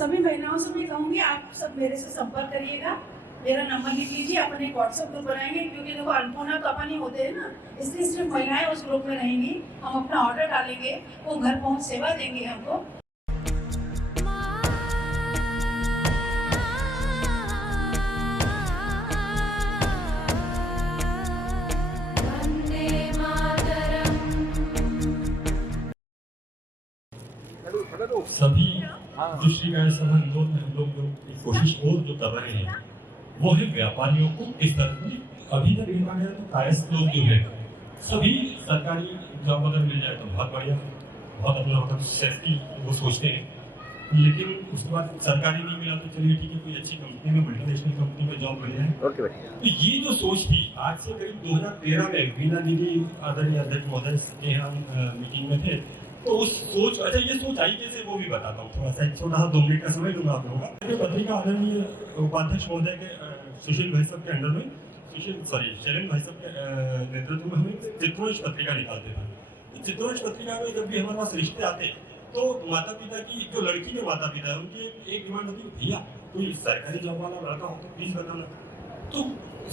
सभी महिलाओं से मैं कहूँगी आप सब मेरे से संपर्क करिएगा, मेरा नंबर लिख लीजिए, अपन एक व्हाट्सएप ग्रुप बनाएंगे क्योंकि देखो अनपुना तो अपन ही होते हैं ना, इसलिए सिर्फ महिलाएं उस ग्रुप में रहेंगी। हम अपना ऑर्डर डालेंगे, वो घर पहुँच सेवा देंगे हमको। सभी दृष्टि का ऐसा हम लोग की कोशिश और जो कर रहे हैं वो है व्यापारियों को इस तरह की। अभी तक देखा गया तो कायस्थ लोग जो है सभी सरकारी जॉब अगर मिल जाए तो बहुत बढ़िया, बहुत अपना मतलब सेफ्टी वो सोचते हैं, लेकिन उसके बाद सरकारी नहीं मिला तो चलिए ठीक है कोई अच्छी कंपनी में, मल्टीनेशनल कंपनी में जॉब मिल जाए। तो ये जो सोच थी आज से करीब 2013 में वीना दीदी आदरणीय अध्यक्ष महोदय के हम मीटिंग में थे, तो उस सोच अच्छा ये सोच आई कैसे वो भी बताता हूँ। थोड़ा सा एक छोटा सा 2 मिनट का समय दूंगा आप लोगों का। पत्रिका आदरणीय उपाध्यक्ष महोदय के सुशील भाई साहब के अंडर में शैलेंद्र भाई साहब के नेतृत्व में हम चित्रोंश पत्रिका निकालते थे। तो चित्रोंश पत्रिका में जब भी हमारे पास रिश्ते आते तो माता पिता की जो लड़की के माता पिता है उनकी एक डिमांड होती है भैया कोई सरकारी जॉब वाला लड़का हो तो प्लीज बताना। तो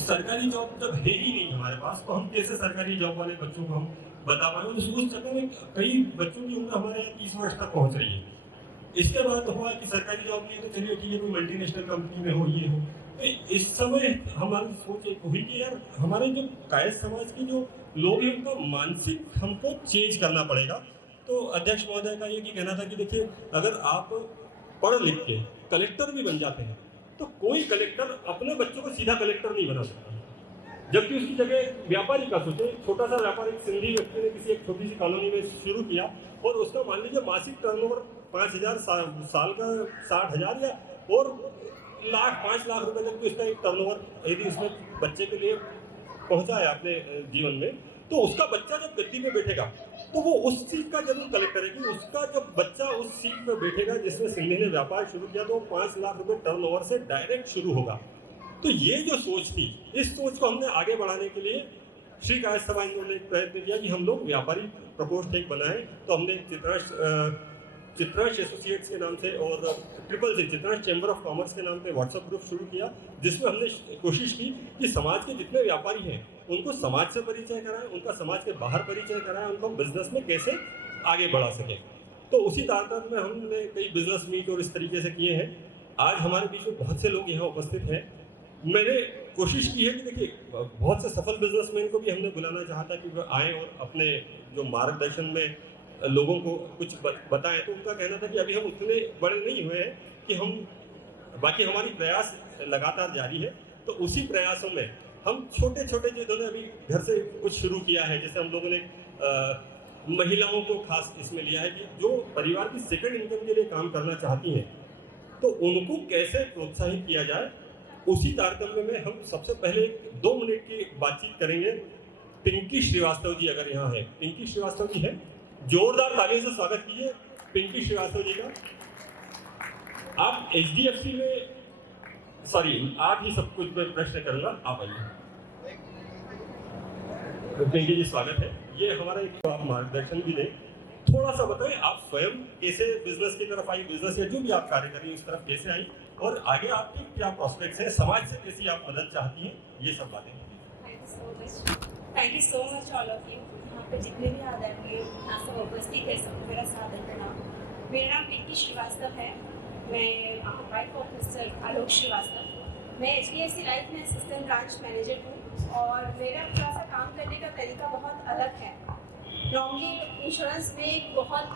सरकारी जॉब जब है ही नहीं हमारे पास तो हम कैसे सरकारी जॉब वाले बच्चों को हम बता पाए। उस चक्कर में कई बच्चों की उम्र हमारे यहाँ 30 वर्ष तक पहुँच रही है। इसके बाद हुआ कि सरकारी जॉब नहीं है तो चलिए ठीक है कोई मल्टीनेशनल कंपनी में हो ये हो। तो इस समय हमारी सोच एक हुई कि यार हमारे जो कायस्थ समाज के जो लोग हैं उनका मानसिक हमको चेंज करना पड़ेगा। तो अध्यक्ष महोदय का ये कहना था कि देखिए अगर आप पढ़ लिख के कलेक्टर भी बन जाते हैं तो कोई कलेक्टर अपने बच्चों को सीधा कलेक्टर नहीं बना सकता, जबकि उसकी जगह व्यापारी का सोचे। छोटा सा व्यापार एक सिंधी व्यक्ति ने किसी एक छोटी सी कॉलोनी में शुरू किया और उसका मान लीजिए मासिक टर्नओवर 5,000 साल का 60,000 या और 5 लाख रुपए तक इसका एक टर्नओवर यदि उसमें बच्चे के लिए पहुंचा है अपने जीवन में, तो उसका बच्चा जब गद्दी में बैठेगा तो वो उस सीट का जरूर कलेक्टर है कि उसका जब बच्चा उस सीट में बैठेगा जिसमें सिंधी ने व्यापार शुरू किया तो 5 लाख रुपए टर्नओवर से डायरेक्ट शुरू होगा। तो ये जो सोच थी इस सोच को हमने आगे बढ़ाने के लिए श्री कायस्थ समाज ने एक प्रयत्न किया कि हम लोग व्यापारी प्रकोष्ठ एक बनाएं। तो हमने चित्रांश एसोसिएट्स के नाम से और चित्रांश चैम्बर ऑफ कॉमर्स के नाम पे व्हाट्सएप ग्रुप शुरू किया, जिसमें हमने कोशिश की कि समाज के जितने व्यापारी हैं उनको समाज से परिचय कराएं, उनका समाज के बाहर परिचय कराएं, उनको बिजनेस में कैसे आगे बढ़ा सकें। तो उसी तारतम्य में हमने कई बिजनेस मीट और इस तरीके से किए हैं। आज हमारे बीच में बहुत से लोग यहाँ उपस्थित हैं। मैंने कोशिश की है कि देखिए बहुत से सफल बिजनेसमैन को भी हमने बुलाना चाहता कि वो आएँ और अपने जो मार्गदर्शन में लोगों को कुछ बताएं। तो उनका कहना था कि अभी हम उतने बड़े नहीं हुए हैं कि हम, बाकी हमारी प्रयास लगातार जारी है। तो उसी प्रयासों में हम छोटे छोटे जिन्होंने अभी घर से कुछ शुरू किया है, जैसे हम लोगों ने महिलाओं को खास इसमें लिया है कि जो परिवार की सेकंड इनकम के लिए काम करना चाहती हैं तो उनको कैसे प्रोत्साहित किया जाए। उसी तारतम्य में हम सबसे पहले 2 मिनट की बातचीत करेंगे। पिंकी श्रीवास्तव जी अगर यहाँ है, पिंकी श्रीवास्तव जी है, जोरदार तालियों से स्वागत कीजिए पिंकी श्रीवास्तव जी का। आप HDFC में, सॉरी आप ही सब कुछ मैं प्रश्न करूंगा, आप आइए। पिंकी जी स्वागत है। ये हमारा एक आप मार्गदर्शन भी दें, थोड़ा सा बताएं आप स्वयं कैसे बिजनेस की तरफ आई, बिजनेस या जो भी आप कार्य कर रही हैं उस तरफ कैसे आई और आगे आपके क्या प्रोस्पेक्ट्स हैं, समाज से कैसी आप मदद चाहती हैं, ये सब बातें। Thank you so much all of you. यहाँ पे जितने भी आदरणीय यहाँ सब उपस्थित है सबको मेरा स्वागत करना। मेरा नाम पिंकी श्रीवास्तव है, मैं वाइफ ऑफ मिस्टर आलोक श्रीवास्तव। मैं HDFC लाइफ में असिस्टेंट ब्रांच मैनेजर हूँ और मेरा थोड़ा सा काम करने का तरीका बहुत अलग है। नॉर्मली इंश्योरेंस में एक बहुत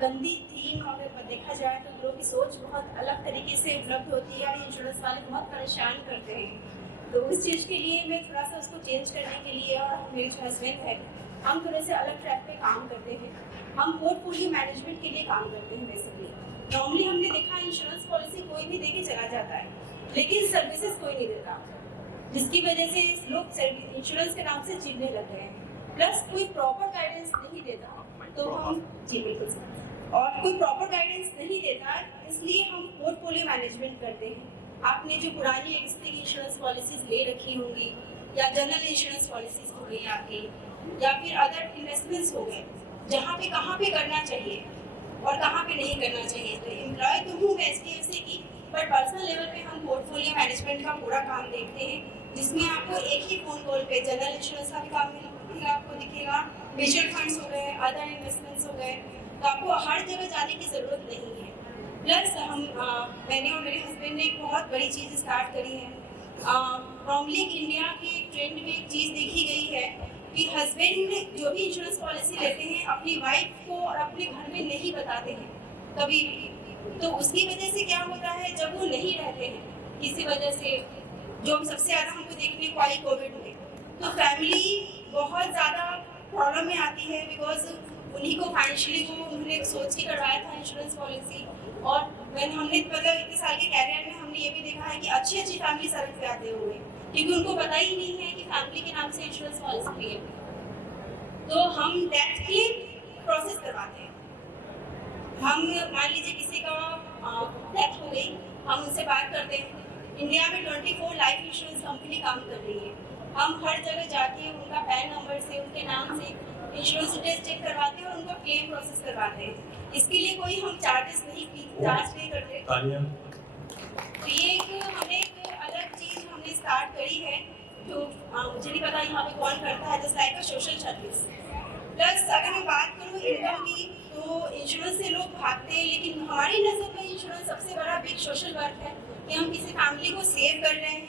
गंदी थीम अगर देखा जाए तो लोगों की सोच बहुत अलग तरीके से उपलब्ध होती है और इंश्योरेंस वाले बहुत परेशान करते हैं। तो उस चीज़ के लिए मैं थोड़ा सा उसको चेंज करने के लिए और मेरे जो हस्बैंड है हम थोड़े से अलग ट्रैक पे काम करते हैं। हम पोर्टफोलियो मैनेजमेंट के लिए काम करते हैं। बेसिकली नॉर्मली हमने देखा इंश्योरेंस पॉलिसी कोई भी देके चला जाता है लेकिन सर्विसेज कोई नहीं देता, जिसकी वजह से लोग इंश्योरेंस के नाम से चिढ़ने लग गए हैं। प्लस कोई प्रॉपर गाइडेंस नहीं देता तो हम जी बिल्कुल और कोई प्रॉपर गाइडेंस नहीं देता इसलिए हम पोर्टफोलियो मैनेजमेंट करते हैं। आपने जो पुरानी एग्जिस्टिंग इंश्योरेंस पॉलिसीज ले रखी होंगी या जनरल इंश्योरेंस पॉलिसीज हो गई आपकी या फिर अदर इन्वेस्टमेंट्स हो गए, जहाँ पे कहाँ पे करना चाहिए और कहाँ पे नहीं करना चाहिए। तो एम्प्लॉय तो हूँ मैं HDFC की, बट पर्सनल लेवल पे हम पोर्टफोलियो मैनेजमेंट का पूरा काम देखते हैं, जिसमें आपको एक ही फ़ोन कॉल पे जनरल इंश्योरेंस का भी काम मिलेगा, आपको दिखेगा, म्यूचुअल फंड्स हो गए, अदर इन्वेस्टमेंट्स हो गए, तो आपको हर जगह जाने की ज़रूरत नहीं है। प्लस मैंने और मेरे हस्बैंड ने एक बहुत बड़ी चीज़ स्टार्ट करी है। नॉर्मली इंडिया के ट्रेंड में एक चीज़ देखी गई है कि हस्बैंड जो भी इंश्योरेंस पॉलिसी लेते हैं अपनी वाइफ को और अपने घर में नहीं बताते हैं कभी भी। तो उसकी वजह से क्या होता है, जब वो नहीं रहते हैं किसी वजह से, जो हम सबसे ज़्यादा हमको देखने को आई कोविड में, तो फैमिली बहुत ज़्यादा प्रॉब्लम में आती है, बिकॉज उन्हीं को फाइनेंशियली को उन्होंने सोच के करवाया था इंश्योरेंस पॉलिसी। और हमने मतलब इतने साल के कैरियर में हमने ये भी देखा है कि अच्छी अच्छी फैमिली सड़क पे आते हुए, क्योंकि उनको पता ही नहीं है कि फैमिली के नाम से इंश्योरेंस पॉलिसी है। तो हम डेथ क्लेम प्रोसेस करवाते हैं। हम मान लीजिए किसी का डेथ हो गई, हम उनसे बात करते हैं। इंडिया में 24 लाइफ इंश्योरेंस कंपनी काम कर रही है। हम हर जगह जाके उनका पैन नंबर से, उनके नाम से इंश्योरेंस डिटेल्स चेक करवाते हैं और उनका क्लेम प्रोसेस करवाते हैं। इसके लिए कोई हम चार्ज नहीं करते। तो ये एक हमने एक अलग चीज़ हमने स्टार्ट करी है, जो मुझे नहीं पता यहाँ पे कौन करता है, just like a social service. Plus अगर मैं बात करूँ इनकम की, तो इंश्योरेंस से लोग भागते हैं, लेकिन हमारी नज़र में इंश्योरेंस सबसे बड़ा बिग सोशल वर्क है कि हम किसी फैमिली को सेव कर रहे हैं,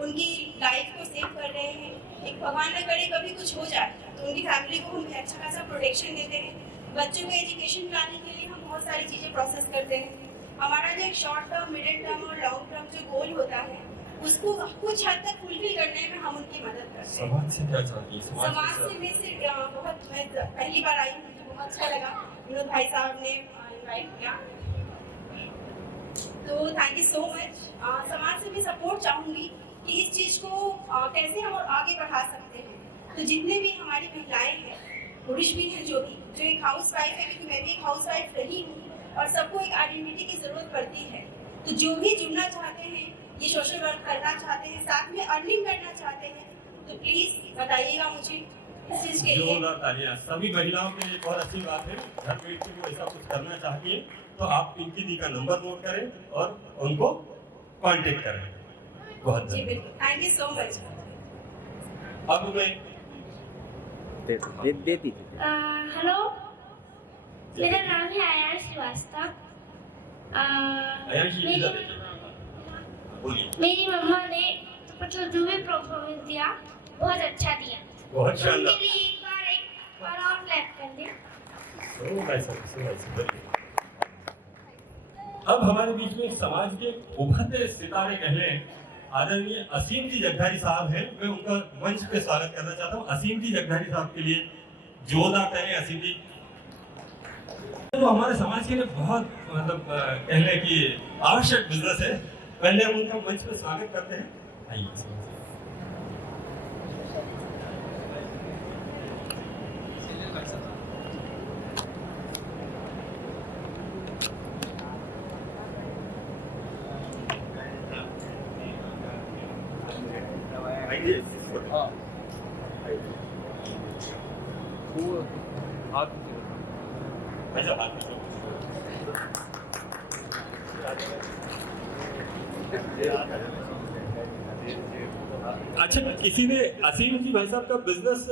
उनकी लाइफ को सेव कर रहे हैं। एक भगवान न करे कभी कुछ हो जाए तो उनकी फैमिली को हम अच्छा खासा प्रोटेक्शन देते हैं। बच्चों को एजुकेशन प्लानिंग के लिए हम बहुत सारी चीज़ें प्रोसेस करते हैं। हमारा जो एक शॉर्ट टर्म, मिडिल टर्म और लॉन्ग टर्म जो गोल होता है, उसको कुछ हद तक फुलफिल करने में हम उनकी मदद करते हैं। समाज से क्या चाहती है? समाज से मैं पहली बार आई, मुझे बहुत अच्छा लगा विनोद भाई साहब ने इनवाइट किया, तो थैंक यू सो मच। समाज से मैं सपोर्ट चाहूँगी कि इस चीज़ को कैसे हम और आगे बढ़ा सकते हैं। तो जितने भी हमारी महिलाएं हैं, पुरुष भी हैं, जो एक हाउस वाइफ है, क्योंकि मैं भी एक हाउस वाइफ रही हूँ, और सबको एक आइडेंटिटी की ज़रूरत पड़ती है। तो जो भी जुड़ना चाहते हैं, ये सोशल वर्क करना चाहते हैं, साथ में अर्निंग करना चाहते हैं, तो प्लीज़ बताइएगा मुझे इस चीज़ के लिए। जोरदार तालियां सभी महिलाओं के लिए। बहुत अच्छी बात है, घर बैठ के ऐसा कुछ करना चाहिए तो आप पिंकी दी का नंबर नोट करें और उनको कांटेक्ट करें। बहुत जी बिल्कुल, थैंक यू सो मच। अब मैं देती हेलो, मेरा नाम है आयान श्रीवास्तव। मेरी मम्मा ने मतलब जो भी परफॉर्मेंस दिया बहुत अच्छा दिया। बहुत शानदार। उनके लिए एक बार और क्लैप कर दें। अब हमारे बीच में समाज के उभरते सितारे कह लें, आदरणीय असीम जी जगधारी साहब हैं। मैं उनका मंच पे स्वागत करना चाहता हूँ। असीम जी जगधारी साहब के लिए जोरदार कहें। असीम जी तो हमारे समाज के लिए बहुत मतलब कह लें कि आवश्यक बिजनेस है। पहले हम उनका मंच पे स्वागत करते हैं। आइए। अच्छा, किसी ने असीम जी भाई साहब का बिजनेस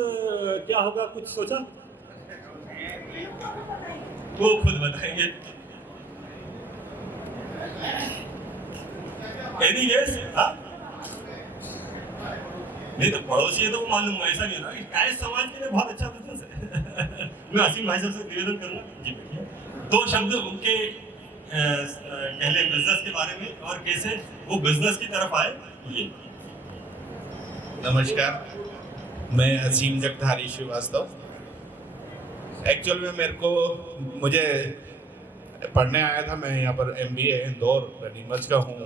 क्या होगा, कुछ सोचा? वो खुद बताएंगे। Any guess? नहीं तो पड़ोसी है तो मालूम, ऐसा नहीं होता कि समाज के लिए बहुत अच्छा बिजनेस है। मैं असीम भाई साहब से निवेदन करूंगा, जी बैठिए, 2 शब्द उनके कहले बिजनेस के बारे में और कैसे वो बिजनेस की तरफ आए। ये नमस्कार, मैं असीम जगधारी श्रीवास्तव। एक्चुअल में मुझे पढ़ने आया था। मैं यहाँ पर MBA इंदौर नीमच का हूँ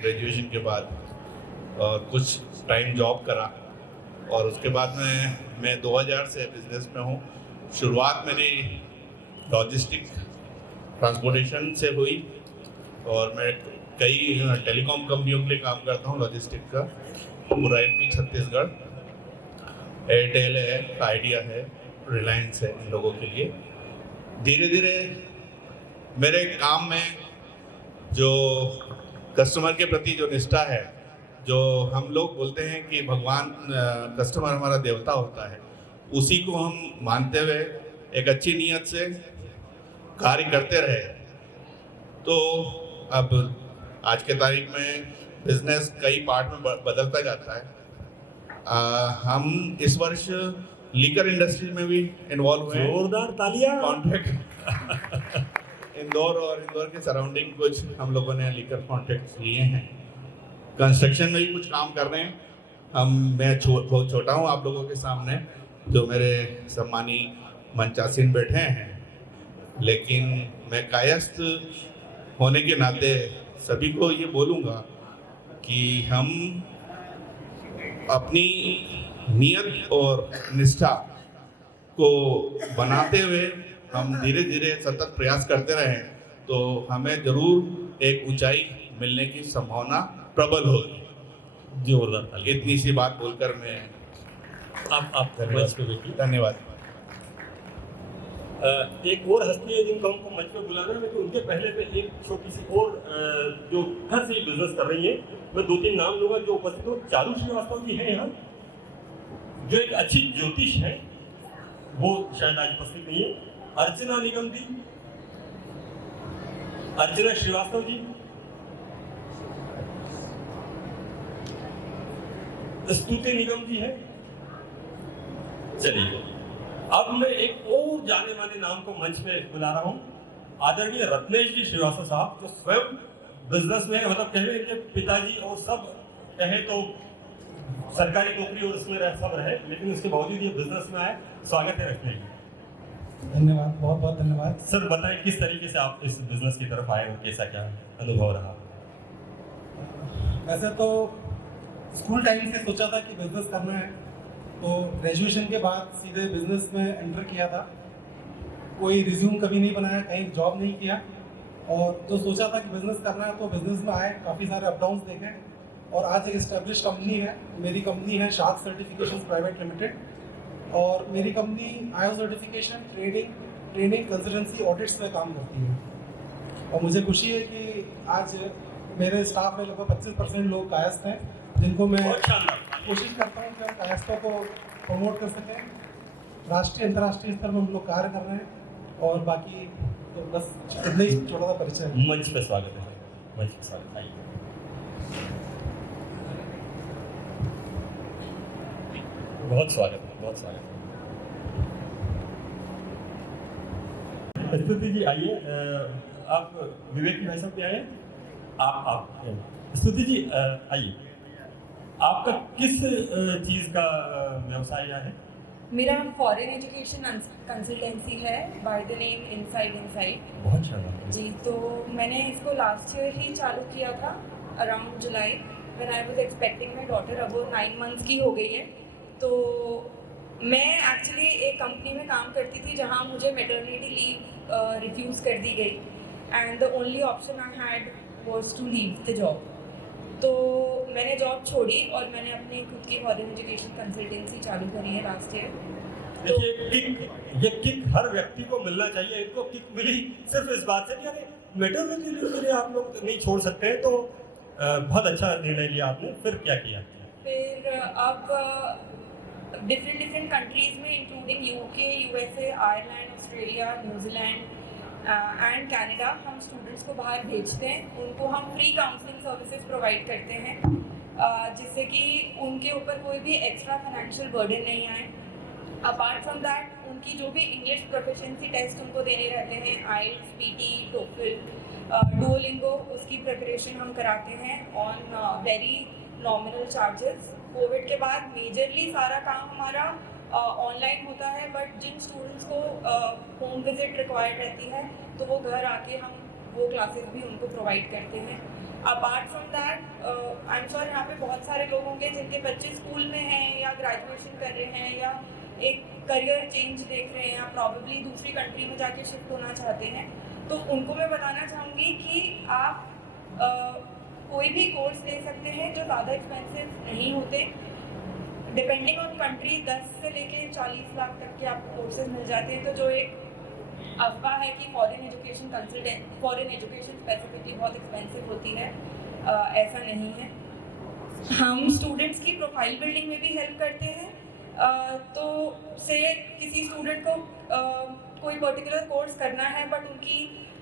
ग्रेजुएशन के बाद, और कुछ टाइम जॉब करा, और उसके बाद मैं 2000 से बिजनेस में हूँ। शुरुआत मेरी लॉजिस्टिक ट्रांसपोर्टेशन से हुई, और मैं कई टेलीकॉम कंपनियों के लिए काम करता हूँ लॉजिस्टिक का, पूरा MP छत्तीसगढ़। एयरटेल है, आइडिया है, रिलायंस है, इन लोगों के लिए। धीरे धीरे मेरे काम में जो कस्टमर के प्रति जो निष्ठा है, जो हम लोग बोलते हैं कि भगवान कस्टमर हमारा देवता होता है, उसी को हम मानते हुए एक अच्छी नीयत से कार्य करते रहे। तो अब आज के तारीख में बिजनेस कई पार्ट में बदलता जाता है। हम इस वर्ष लीकर इंडस्ट्री में भी इन्वॉल्व हुए हैं। जोरदार तालियां। कॉन्ट्रैक्ट इंदौर और इंदौर के सराउंडिंग कुछ हम लोगों ने लीकर कॉन्ट्रैक्ट लिए हैं। कंस्ट्रक्शन में भी कुछ काम कर रहे हैं। मैं बहुत छोटा हूँ आप लोगों के सामने, जो मेरे सम्मानी मंचासीन बैठे हैं, लेकिन मैं कायस्थ होने के नाते सभी को ये बोलूँगा कि हम अपनी नियत और निष्ठा को बनाते हुए हम धीरे धीरे सतत प्रयास करते रहें, तो हमें जरूर एक ऊंचाई मिलने की संभावना प्रबल होगी। जोरदार तालियां। इतनी सी बात बोलकर मैं आप मंच पे बैठिए। धन्यवाद। एक और हस्ती है जिनको हमको मंच पे बुलाना है, लेकिन उनके पहले पे एक छोटी सी और जो घर से ही बिजनेस कर रही है, मैं 2-3 नाम लूंगा जो उपस्थित हो। चारू श्रीवास्तव जी हैं यहाँ, जो एक अच्छी ज्योतिष है, वो शायद आज उपस्थित नहीं है। अर्चना निगम जी, अर्चना श्रीवास्तव जी, स्तुति निगम जी है। चलिए अब मैं एक और जाने माने नाम को मंच पे बुला रहा हूँ। आदरणीय रत्नेश जी श्रीवास्तव साहब, जो स्वयं बिजनेस में, मतलब कहे इनके पिताजी और सब कहे तो सरकारी नौकरी और उसमें सब रहे, लेकिन उसके बावजूद ये बिजनेस में आए। स्वागत है रत्नेश जी। धन्यवाद, बहुत बहुत धन्यवाद। सर बताएं किस तरीके से आप इस बिजनेस की तरफ आए और कैसा क्या अनुभव रहा? वैसे तो स्कूल टाइम से सोचा था कि बिजनेस करना है, तो ग्रेजुएशन के बाद सीधे बिजनेस में एंटर किया था। कोई रिज्यूम कभी नहीं बनाया, कहीं जॉब नहीं किया, और जो सोचा था कि बिजनेस करना है तो बिजनेस में आए, काफ़ी सारे अप डाउन्स देखे, और आज एक एस्टेब्लिश कंपनी है। मेरी कंपनी है शार्क सर्टिफिकेशन प्राइवेट लिमिटेड, और मेरी company ISO certification, training consultancy audits में काम करती है। और मुझे खुशी है कि आज मेरे स्टाफ में लगभग 25% लोग कायस्थ हैं, जिनको मैं कोशिश करता हूँ कि हम कायस्थों को प्रमोट कर सकें। राष्ट्रीय अंतर्राष्ट्रीय स्तर पर हम लोग कार्य कर रहे हैं, और बाकी तो बस इतना ही छोटा सा परिचय है। मंच पे स्वागत है, मंच पे स्वागत है। बहुत स्वागत है, बहुत स्वागत है। स्तुति जी आइए, आप विवेक भाई साहब पे आए। आप स्तुति जी आइए। आपका किस चीज़ का व्यवसाय है? मेरा फॉरेन एजुकेशन कंसल्टेंसी है बाय द नेम इनसाइड। बहुत शानदार जी, तो मैंने इसको लास्ट ईयर ही चालू किया था, around July, when I was expecting my daughter. अब वो 9 मंथ्स की हो गई है। तो मैं एक्चुअली एक कंपनी में काम करती थी जहाँ मुझे मैटरनिटी लीव रिफ्यूज़ कर दी गई, and the only option I had was to leave the job. तो मैंने जॉब छोड़ी और मैंने अपनी खुद की फॉरेन एजुकेशन कंसल्टेंसी चालू करी है लास्ट ईयर। देखिए, ये किक हर व्यक्ति को मिलना चाहिए। इनको किक मिली सिर्फ इस बात से, यानी मैटरनिटी लीव के लिए आप लोग नहीं छोड़ सकते हैं, तो बहुत अच्छा निर्णय लिया आपने। फिर क्या किया? फिर अब डिफरेंट कंट्रीज़ में including UK, USA, Ireland, Australia, New Zealand and Canada हम स्टूडेंट्स को बाहर भेजते हैं। उनको हम फ्री काउंसलिंग सर्विसेज प्रोवाइड करते हैं, जिससे कि उनके ऊपर कोई भी एक्स्ट्रा फाइनेंशियल बर्डन नहीं आए। अपार्ट फ्रॉम दैट, उनकी जो भी इंग्लिश प्रोफिशिएंसी टेस्ट उनको देने रहते हैं, IELTS, PT, TOEFL, डुओलिंगो, उसकी प्रिपरेशन हम कराते हैं on very nominal charges. Covid के बाद मेजरली सारा काम हमारा ऑनलाइन होता है, बट जिन स्टूडेंट्स को होम विजिट रिक्वायर्ड रहती है तो वो घर आके हम वो क्लासेस भी उनको प्रोवाइड करते हैं। Apart from that, I am sure यहाँ पे बहुत सारे लोग होंगे जिनके बच्चे स्कूल में हैं या ग्रेजुएशन कर रहे हैं या एक करियर चेंज देख रहे हैं या प्रॉबेबली दूसरी कंट्री में जाके शिफ्ट होना चाहते हैं। तो उनको मैं बताना चाहूँगी कि आप कोई भी कोर्स ले सकते हैं जो ज़्यादा एक्सपेंसिव नहीं होते। डिपेंडिंग ऑन कंट्री 10 से लेके 40 लाख तक के आपको कोर्सेज मिल जाते हैं। तो जो एक अफवाह है कि फॉरेन एजुकेशन स्पेसिफिकली बहुत एक्सपेंसिव होती है, ऐसा नहीं है। हम स्टूडेंट्स की प्रोफाइल बिल्डिंग में भी हेल्प करते हैं। तो से किसी स्टूडेंट को कोई पर्टिकुलर कोर्स करना है बट उनकी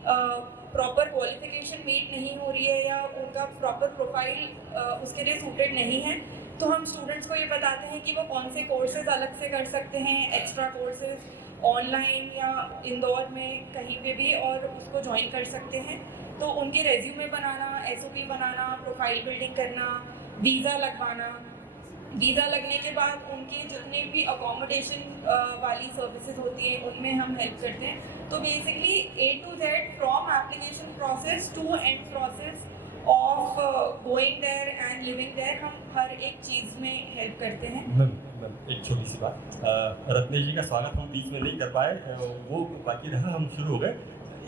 प्रॉपर क्वालिफिकेशन मीट नहीं हो रही है या उनका प्रॉपर प्रोफाइल उसके लिए सूटेड नहीं है, तो हम स्टूडेंट्स को ये बताते हैं कि वो कौन से कोर्सेज अलग से कर सकते हैं, एक्स्ट्रा कोर्सेज ऑनलाइन या इंदौर में कहीं पे भी, और उसको ज्वाइन कर सकते हैं। तो उनके रेज्यूमे बनाना, SOP बनाना, प्रोफाइल बिल्डिंग करना, वीज़ा लगवाना, वीज़ा लगने के बाद उनके जितने भी अकोमोडेशन वाली सर्विसेज होती हैं उनमें हम हेल्प करते हैं। तो basically A to Z from application process to end process of going there and living there, हम हर एक चीज़ में हेल्प करते हैं। मैम एक छोटी सी बात, रत्नेश जी का स्वागत हम बीच में नहीं कर पाए, वो बाकी रहा, हम शुरू हो गए।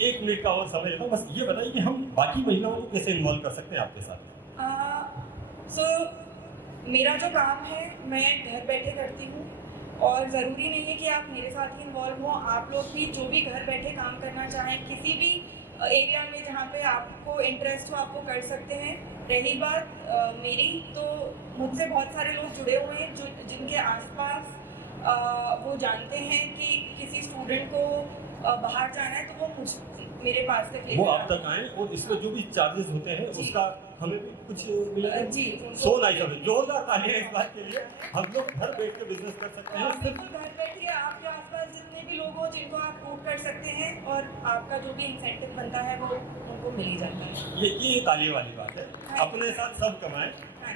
1 मिनट का और समय लेता हूँ, बस ये बताइए कि हम बाकी महिलाओं को कैसे इन्वॉल्व कर सकते हैं आपके साथ। सो मेरा जो काम है मैं घर बैठे करती हूँ, और ज़रूरी नहीं है कि आप मेरे साथ ही इन्वॉल्व हो। आप लोग भी जो भी घर बैठे काम करना चाहें किसी भी एरिया में जहाँ पे आपको इंटरेस्ट हो, आपको कर सकते हैं। रही बात मेरी, तो मुझसे बहुत सारे लोग जुड़े हुए हैं जो जिनके आसपास वो जानते हैं कि किसी स्टूडेंट को बाहर जाना है, तो वो मेरे पास तक वो आप तक आए, और इसमें जो भी चार्जेस होते हैं उसका हमें भी कुछ मिलेगा जी। सो नाइस ऑफ, जोरदार तालियां इस बात के लिए। हम लोग घर बैठ के बिजनेस कर सकते हैं, सिर्फ बिल्कुल घर बैठिए, आपके आसपास जितने भी लोग हो जिनको आप कोट कर सकते हैं, और आपका जो भी इंसेंटिव बनता है वो उनको मिल ही जाता है। ये तालियों वाली बात है। अपने साथ सब कमाएं।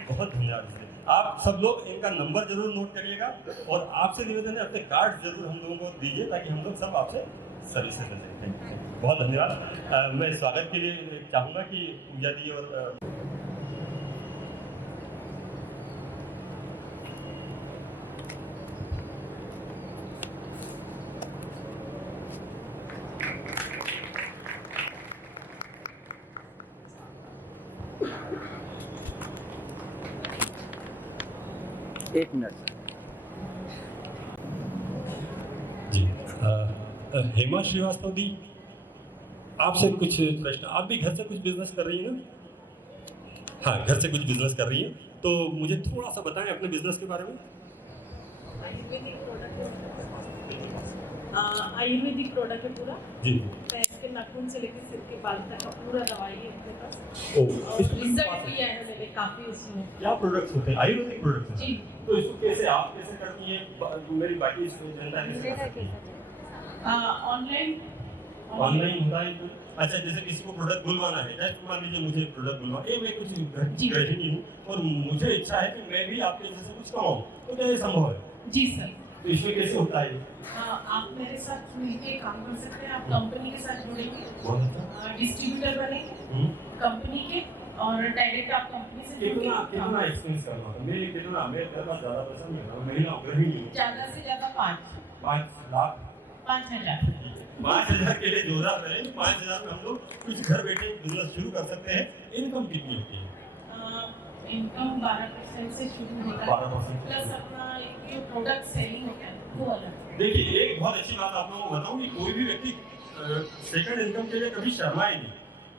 बहुत धन्यवाद। आप सब लोग इनका नंबर जरूर नोट करिएगा, और आपसे निवेदन है अपने कार्ड जरूर हम लोगों को दीजिए ताकि हम लोग सब आपसे सर्विसेज ले सकें। बहुत धन्यवाद। मैं स्वागत के लिए चाहूँगा कि पूजा दी और एक मिनट जी। हेमा श्रीवास्तव दी, आपसे कुछ प्रश्न। आप भी घर से कुछ बिजनेस कर रही हैं ना? हाँ, घर से कुछ बिजनेस कर रही हैं, तो मुझे थोड़ा सा बताएं अपने बिजनेस के बारे में। आयुर्वेदिक प्रोडक्ट है पूरा, जी पैर के नाखून से लेकर सिर के बाल तक का पूरा दवाई है इनके पास, ओ, और रिजल्ट भी आया है मेरे काफी इसमें। क्या प्रोडक्ट्स होते हैं? आयुर्वेदिक प्रोडक्ट्स जी। तो इसको कैसे आप कैसे करती हैं, मेरी बाकी जनता कैसे करती है? ऑनलाइन होता है। अच्छा, जैसे किसी को प्रोडक्ट बुलवाना है, जैसे मान लीजिए मुझे प्रोडक्ट बुलवा, मैं कुछ गृहिणी हूँ और मुझे इच्छा है कि मैं भी आपके जैसे कुछ कमाऊँ, तो क्या ये संभव है? जी सर। तो इसमें कैसे होता है? आप मेरे साथ मिलकर काम कर सकते हैं, आप कंपनी के साथ जुड़ेंगे, बहुत डिस्ट्रीब्यूटर बनेंगे कंपनी के, और डायरेक्ट आप कंपनी से कितना एक्सपेंस करना होगा? मेरे पास ज़्यादा पैसा नहीं है, महिला गृहिणी हूँ। ज़्यादा से ज़्यादा 5 लाख 5,000। 5,000 के लिए जोरदार रहे। 5,000 में हम लोग कुछ घर बैठे बिजनेस शुरू कर सकते हैं। इनकम कितनी होती है? इनकम 12% से शुरू होता है, 12%। प्लस अपना जो प्रोडक्ट सेलिंग होता है वो अलग। देखिए, एक बहुत अच्छी बात आप लोगों को बताऊं कि कोई भी व्यक्ति सेकंड इनकम के लिए कभी शर्माए नहीं।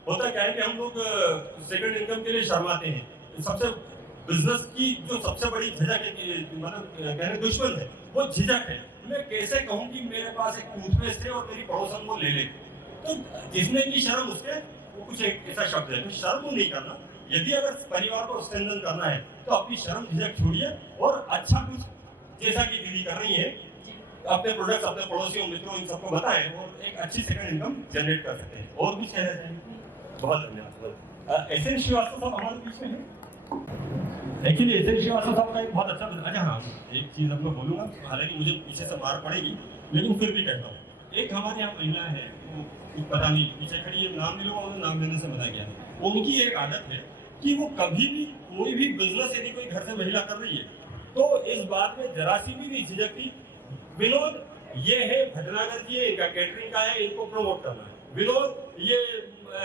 होता क्या है कि हम लोग सेकंड इनकम के लिए शर्माते हैं। सबसे बिजनेस की जो सबसे बड़ी झिझक है, मतलब कहने दुश्मन है, वो झिझक है। मैं कैसे कहूँ कि मेरे पास एक टूथपेस्ट है और मेरी पड़ोसन वो ले ले, तो जिसने की शर्म उसके, वो कुछ एक ऐसा शब्द है, तो शर्म नहीं करना। यदि अगर परिवार को स्ट्रेंथन करना है तो अपनी शर्म झिझक छोड़िए, और अच्छा कुछ जैसा कि दीदी कर रही है, अपने प्रोडक्ट्स अपने पड़ोसियों मित्रों इन सबको बताएं, और एक अच्छी सेकंड इनकम जनरेट कर सकते हैं। और भी कहना चाहिए। बहुत धन्यवाद। एसएन श्रीवास्तव साहब हमारे बीच में हैं। एक्चुअली एसएन श्रीवास्तव साहब का एक बहुत अच्छा, अच्छा हाँ, एक चीज़ अब मैं बोलूँगा, हालांकि मुझे पीछे से मार पड़ेगी, लेकिन फिर भी कहता हूँ। एक हमारे यहाँ महिला है, वो कुछ पता नहीं पीछे खड़ी है, नाम नहीं लूँगा, उन्हें नाम लेने से मना किया है। उनकी एक आदत है कि वो कभी भी कोई भी बिजनेस यदि कोई घर से महिला कर रही है तो इस बात में जरा सी भी नहीं झिझकती। विनोद, ये है भटनागर जी, इनका कैटरिंग का है, इनको प्रमोट करना है। विनोद, ये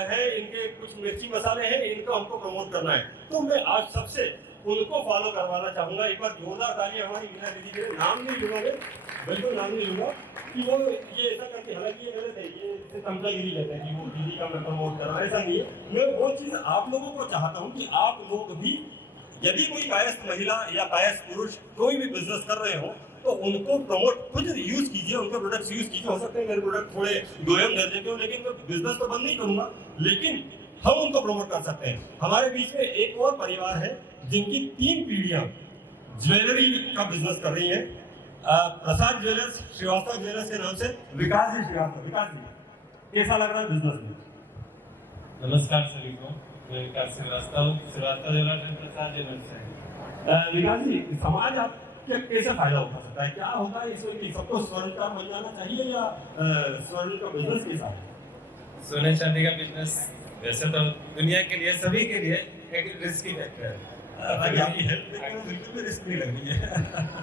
है इनके कुछ मिर्ची मसाले हैं, इनको हमको प्रमोट करना है। तो मैं आज सबसे उनको फॉलो करवाना चाहूँगा। एक बार जोरदार तालियां हमारी मीना दीदी के लिए। नाम नहीं लूँगा मैं, बिल्कुल नाम नहीं लूँगा कि वो ये ऐसा करके, हालांकि ये गलत है, ये इसे तमचागिरी कहते हैं कि वो दीदी का मैं प्रमोट कर रहा हूँ, ऐसा नहीं है। मैं वो चीज़ आप लोगों को चाहता हूँ कि आप लोग भी, यदि कोई कायस्थ महिला या कायस्थ पुरुष कोई भी बिजनेस कर रहे हो तो उनको प्रमोट खुद यूज कीजिए, उनके प्रोडक्ट्स यूज कीजिए। हो सकता है मेरे प्रोडक्ट थोड़े दोयम दर्जे के हो, लेकिन मैं बिजनेस तो बंद नहीं करूंगा, लेकिन हम उनको प्रमोट कर सकते हैं। हमारे बीच में एक और परिवार है जिनकी 3 पीढ़ियां ज्वेलरी का बिजनेस कर रही है। प्रसाद ज्वेलर्स, श्रीवास्तव ज्वेलर्स के नाम से विकास जी श्रीवास्तव। विकास जी, कैसा लग रहा है बिजनेस में? नमस्कार सभी को, मैं Vikas Shrivastava jewellers and Prasad jewellers से। विकास जी, समाज आप कैसे फायदा उठा सकता है? क्या होगा इसमें कि सबको स्वर्णकार बन जाना चाहिए या स्वर्ण का बिजनेस के साथ? सोने चांदी का बिजनेस वैसे तो दुनिया के लिए, सभी के लिए एक रिस्की फैक्टर है। आपकी हेल्प बिल्कुल भी रिस्क नहीं लग रही है।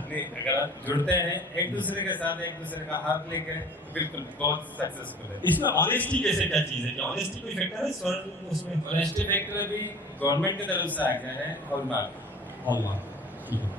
नहीं, अगर आप जुड़ते हैं एक दूसरे के साथ, एक दूसरे का हाथ लेकर, बिल्कुल बहुत सक्सेसफुल है। इसमें ऑनेस्टी कैसे, क्या चीज है कि ऑनेस्टी कोई फैक्टर है स्वर्ण उसमें? ऑनेस्टी फैक्टर अभी गवर्नमेंट की तरफ से आ गया है, हॉलमार्क। ठीक है।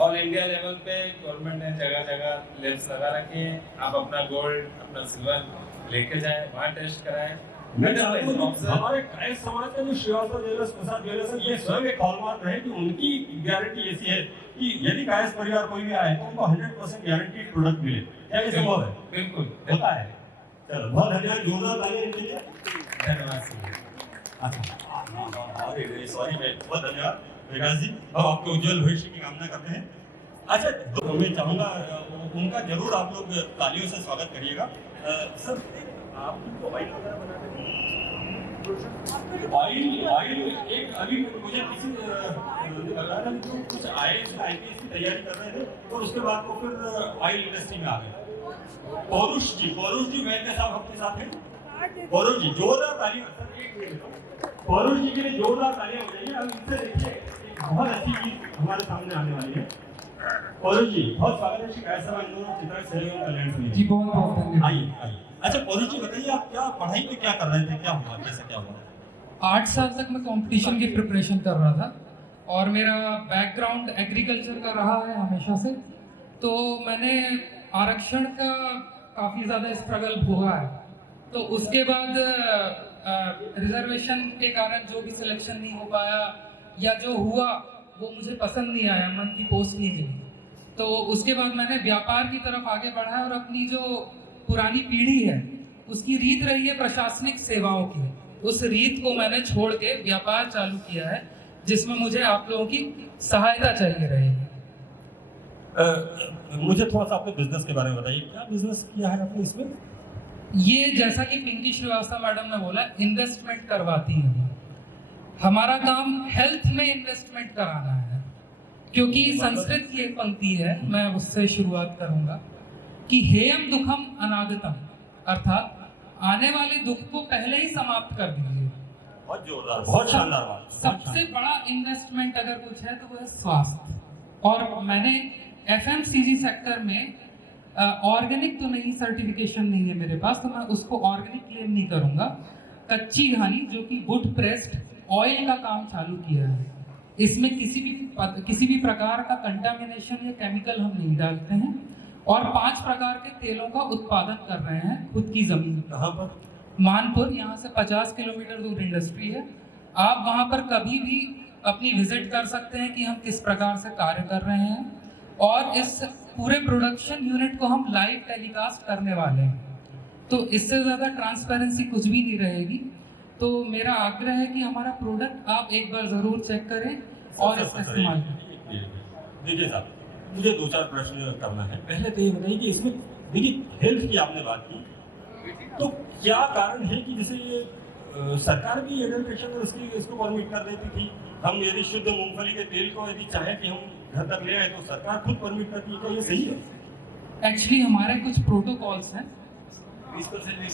ऑल इंडिया लेवल पे गवर्नमेंट ने जगह जगह लैब्स लगा रखे हैं। आप अपना गोल्ड, अपना सिल्वर लेके जाएं, वहाँ टेस्ट कराएं। हमारे कायस्थ समाज का जो श्रीवास्तव ज्वेलर्स, प्रसाद ज्वेलर्स, ये स्वयं एक हॉलमार्क है कि उनकी गारंटी ऐसी है कि यदि कायस्थ परिवार कोई भी आए तो उनको 100% गारंटीड प्रोडक्ट मिले। क्या ये संभव है? बिल्कुल होता है। चलो, बहुत धन्यवाद, जोरदार तालियां इनके लिए। धन्यवाद। अच्छा, अरे सॉरी, बहुत धन्यवाद विकास जी, हम आपके उज्जवल भविष्य की कामना करते हैं। अच्छा, तो मैं चाहूँगा उनका जरूर आप लोग तालियों से स्वागत करिएगा। सर, आपको ऑयल वगैरह बनाते हैं? ऑयल एक अभी मुझे किसी ने बताया था कि कुछ IAS IPS की तैयारी कर रहे थे और उसके बाद वो फिर ऑयल इंडस्ट्री में आ गए। पौरुष जी वैद्य साहब आपके साथ हैं। पौरुष जी, जोरदार तालियां। सर, एक मिनट, पौरुष जी के लिए जोरदार तालियां हो जाइए। अब इनसे देखिए बहुत अच्छी चीज हमारे सामने आने वाली है। पौरुष जी, बहुत स्वागत है शिकायत सभा चित्र सहयोग कल्याण समिति जी। बहुत धन्यवाद। आइए। अच्छा पौरुष जी, बताइए आप क्या पढ़ाई में क्या कर रहे थे, क्या हुआ, कैसे क्या हुआ? 8 साल तक मैं कंपटीशन की प्रिपरेशन कर रहा था और मेरा बैकग्राउंड एग्रीकल्चर का रहा है हमेशा से। तो मैंने आरक्षण का काफ़ी ज़्यादा स्ट्रगल हुआ है। तो उसके बाद रिजर्वेशन के कारण जो भी सिलेक्शन नहीं हो पाया या जो हुआ वो मुझे पसंद नहीं आया, मन की पोस्ट नहीं मिली। तो उसके बाद मैंने व्यापार की तरफ आगे बढ़ा और अपनी जो पुरानी पीढ़ी है उसकी रीत रही है प्रशासनिक सेवाओं की, उस रीत को मैंने छोड़ के व्यापार चालू किया है जिसमें मुझे आप लोगों की सहायता चाहिए रहेगी। मुझे थोड़ा सा अपने बिजनेस के बारे में बताइए, क्या बिजनेस किया है आपने इसमें? ये जैसा कि पिंकी श्रीवास्तव मैडम ने बोला, इन्वेस्टमेंट करवाती है। हमारा काम हेल्थ में इन्वेस्टमेंट कराना है, क्योंकि संस्कृत की एक पंक्ति है, मैं उससे शुरुआत करूंगा कि हेयम दुखम अनागतम, अर्थात आने वाले दुख को पहले ही समाप्त कर दीजिए। बहुत जोरदार, बहुत शानदार बात। सबसे बड़ा इन्वेस्टमेंट अगर कुछ है तो वो है स्वास्थ्य। और मैंने FMCG सेक्टर में ऑर्गेनिक तो नहीं, सर्टिफिकेशन नहीं है मेरे पास, तो मैं उसको ऑर्गेनिक क्लेम नहीं करूंगा। कच्ची घानी जो कि वुड प्रेस्ड ऑयल का काम चालू किया है। इसमें किसी भी प्रकार का कंटामिनेशन या केमिकल हम नहीं डालते हैं और 5 प्रकार के तेलों का उत्पादन कर रहे हैं खुद की जमीन। कहाँ पर? मानपुर, यहाँ से 50 किलोमीटर दूर इंडस्ट्री है। आप वहाँ पर कभी भी अपनी विजिट कर सकते हैं कि हम किस प्रकार से कार्य कर रहे हैं। और इस पूरे प्रोडक्शन यूनिट को हम लाइव टेलीकास्ट करने वाले हैं, तो इससे ज़्यादा ट्रांसपेरेंसी कुछ भी नहीं रहेगी। तो मेरा आग्रह है कि हमारा प्रोडक्ट आप एक बार ज़रूर चेक करें और इसका इस्तेमाल करें। देखिए साहब, मुझे 2-4 प्रश्न करना है। पहले तो ये बताइए कि इसमें देखिए हेल्थ की आपने बात की, तो क्या कारण है कि जैसे ये सरकार भी एडल्ट्रेशन और इसको परमिट कर देती थी। हम यदि शुद्ध मूंगफली के तेल को यदि चाहे कि हम घर तक ले आए तो सरकार खुद परमिट करती है, क्या ये सही है? एक्चुअली हमारे कुछ प्रोटोकॉल्स हैं। 20%।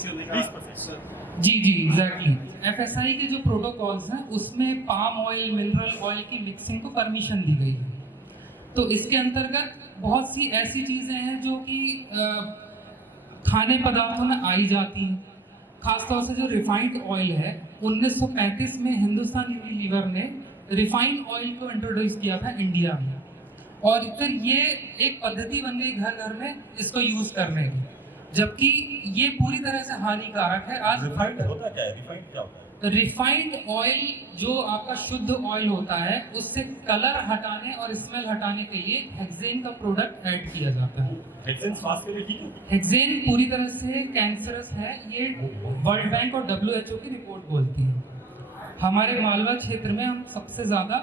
जी एग्जैक्टली। FSI के जो प्रोटोकॉल्स हैं उसमें पाम ऑयल, मिनरल ऑयल की मिक्सिंग को परमिशन दी गई है। तो इसके अंतर्गत बहुत सी ऐसी चीज़ें हैं जो कि खाने पदार्थों में आई जाती हैं। खासतौर से जो रिफाइंड ऑयल है, 1935 में हिंदुस्तान यूनिलीवर ने रिफाइंड ऑयल को इंट्रोड्यूस किया था इंडिया में, और फिर ये एक पद्धति बन गई घर घर में इसको यूज करने की, जबकि ये पूरी तरह से हानिकारक है। आज रिफाइंड होता क्या है? रिफाइंड क्या होता है? रिफाइंड ऑयल जो आपका शुद्ध ऑयल होता है, उससे कलर हटाने और स्मेल हटाने के लिए हेक्सेन का प्रोडक्ट ऐड किया जाता है। हेक्सेन स्वास्थ्य के लिए ठीक है? हेक्सेन पूरी तरह से कैंसरस है, ये वर्ल्ड बैंक और WHO की रिपोर्ट बोलती है। हमारे मालवा क्षेत्र में हम सबसे ज़्यादा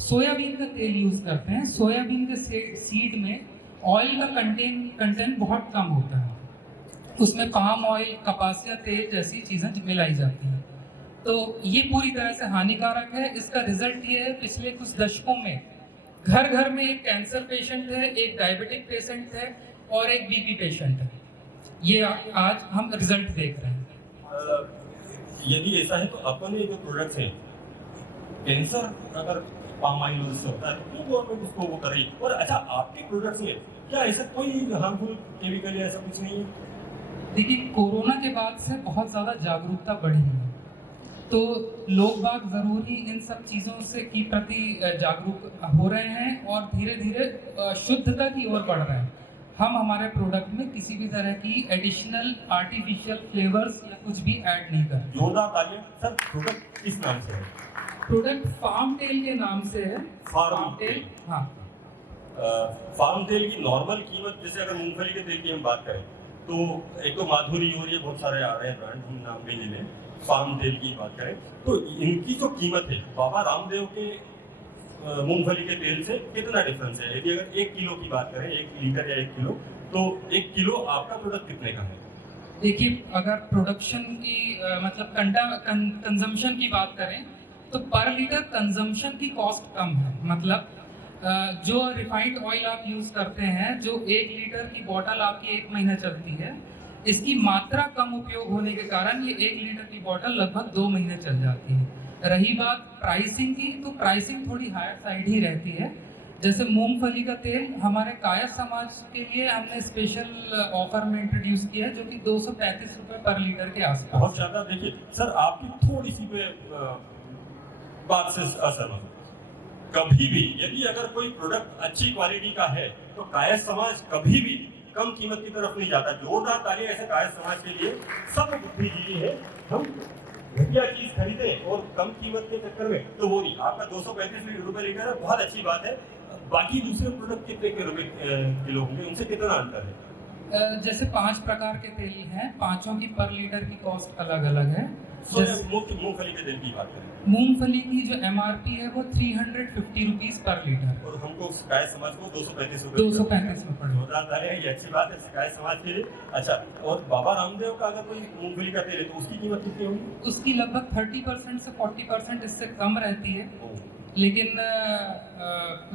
सोयाबीन का तेल यूज़ करते हैं। सोयाबीन के सीड में ऑयल का कंटेंट बहुत कम होता है, उसमें पाम ऑयल, कपासिया तेल जैसी चीज़ें मिलाई जाती हैं। तो ये पूरी तरह से हानिकारक है। इसका रिजल्ट ये है, पिछले कुछ दशकों में घर घर में एक कैंसर पेशेंट है, एक डायबिटिक पेशेंट है और एक BP पेशेंट है। ये आज हम रिजल्ट देख रहे हैं। यदि ऐसा है तो अपने जो प्रोडक्ट्स हैं, कैंसर अगर पाम ऑयल से होता है तो गवर्नमेंट उसको वो करे। और अच्छा, आपके प्रोडक्ट्स में क्या ऐसा कोई हार्मफुल केमिकल या ऐसा कुछ नहीं है? देखिए, कोरोना के बाद से बहुत ज़्यादा जागरूकता बढ़ी है, तो लोग बाग ज़रूरी इन सब चीज़ों से की प्रति जागरूक हो रहे हैं और धीरे धीरे शुद्धता की ओर बढ़ रहे हैं। हम हमारे प्रोडक्ट में किसी भी तरह की एडिशनल आर्टिफिशियल फ्लेवर्स या कुछ भी ऐड नहीं करते। जोरदार तालियां। सर, प्रोडक्ट किस नाम से है? प्रोडक्ट फार्म टेल के नाम से है। फार्म टेल, हाँ। फार्म तेल की नॉर्मल कीमत, जैसे अगर मूंगफली के तेल की हम बात करें तो एक तो माधुरी और ये बहुत सारे आ रहे हैं ब्रांड, हम नाम भी ले लें। फार्म तेल की बात करें तो इनकी जो कीमत है बाबा रामदेव के मूंगफली के तेल से कितना डिफरेंस है? यदि अगर 1 किलो की बात करें, 1 लीटर या 1 किलो, तो 1 किलो आपका प्रोडक्ट कितने का है? देखिए, अगर प्रोडक्शन की मतलब कंजम्पशन की बात करें तो पर लीटर कंजम्पशन की कॉस्ट कम है। मतलब जो रिफाइंड ऑयल आप यूज़ करते हैं, जो 1 लीटर की बोतल आपकी 1 महीना चलती है, इसकी मात्रा कम उपयोग होने के कारण ये 1 लीटर की बोतल लगभग 2 महीने चल जाती है। रही बात प्राइसिंग की, तो प्राइसिंग थोड़ी हायर साइड ही रहती है। जैसे मूंगफली का तेल हमारे कायस्थ समाज के लिए हमने स्पेशल ऑफर में इंट्रोड्यूस किया है, जो कि 235 रुपये पर लीटर के आसपास। बहुत ज़्यादा। देखिए सर, आपकी थोड़ी सी बात से असहमत। कभी भी यदि अगर कोई प्रोडक्ट अच्छी क्वालिटी का है तो कायस्थ समाज कभी भी कम कीमत की तरफ नहीं जाता। जोरदार तालियां ऐसे कायस्थ समाज के लिए। सब बुद्धिजीवी है, हम घटिया चीज खरीदे और कम कीमत के चक्कर में तो वो नहीं। आपका 235 रुपए लीटर है, बहुत अच्छी बात है। बाकी दूसरे प्रोडक्ट कितने के रुपए किलो होंगे, उनसे कितना अंतर है? जैसे 5 प्रकार के तेल हैं, पांचों की पर लीटर की कॉस्ट अलग अलग है। मूंगफली के तेल की बात करें, मूंगफली की जो MRP है वो 350 रुपीज पर लीटर, और हमको कायस्थ समाज को 235 रुपए। 235 में पड़ेगा। जोरदार तालियां, ये अच्छी बात है कायस्थ समाज के लिए। अच्छा, और बाबा रामदेव का अगर कोई मूंगफली का तेल है तो उसकी कीमत कितनी होगी? उसकी लगभग 30% से 40% इससे कम रहती है। लेकिन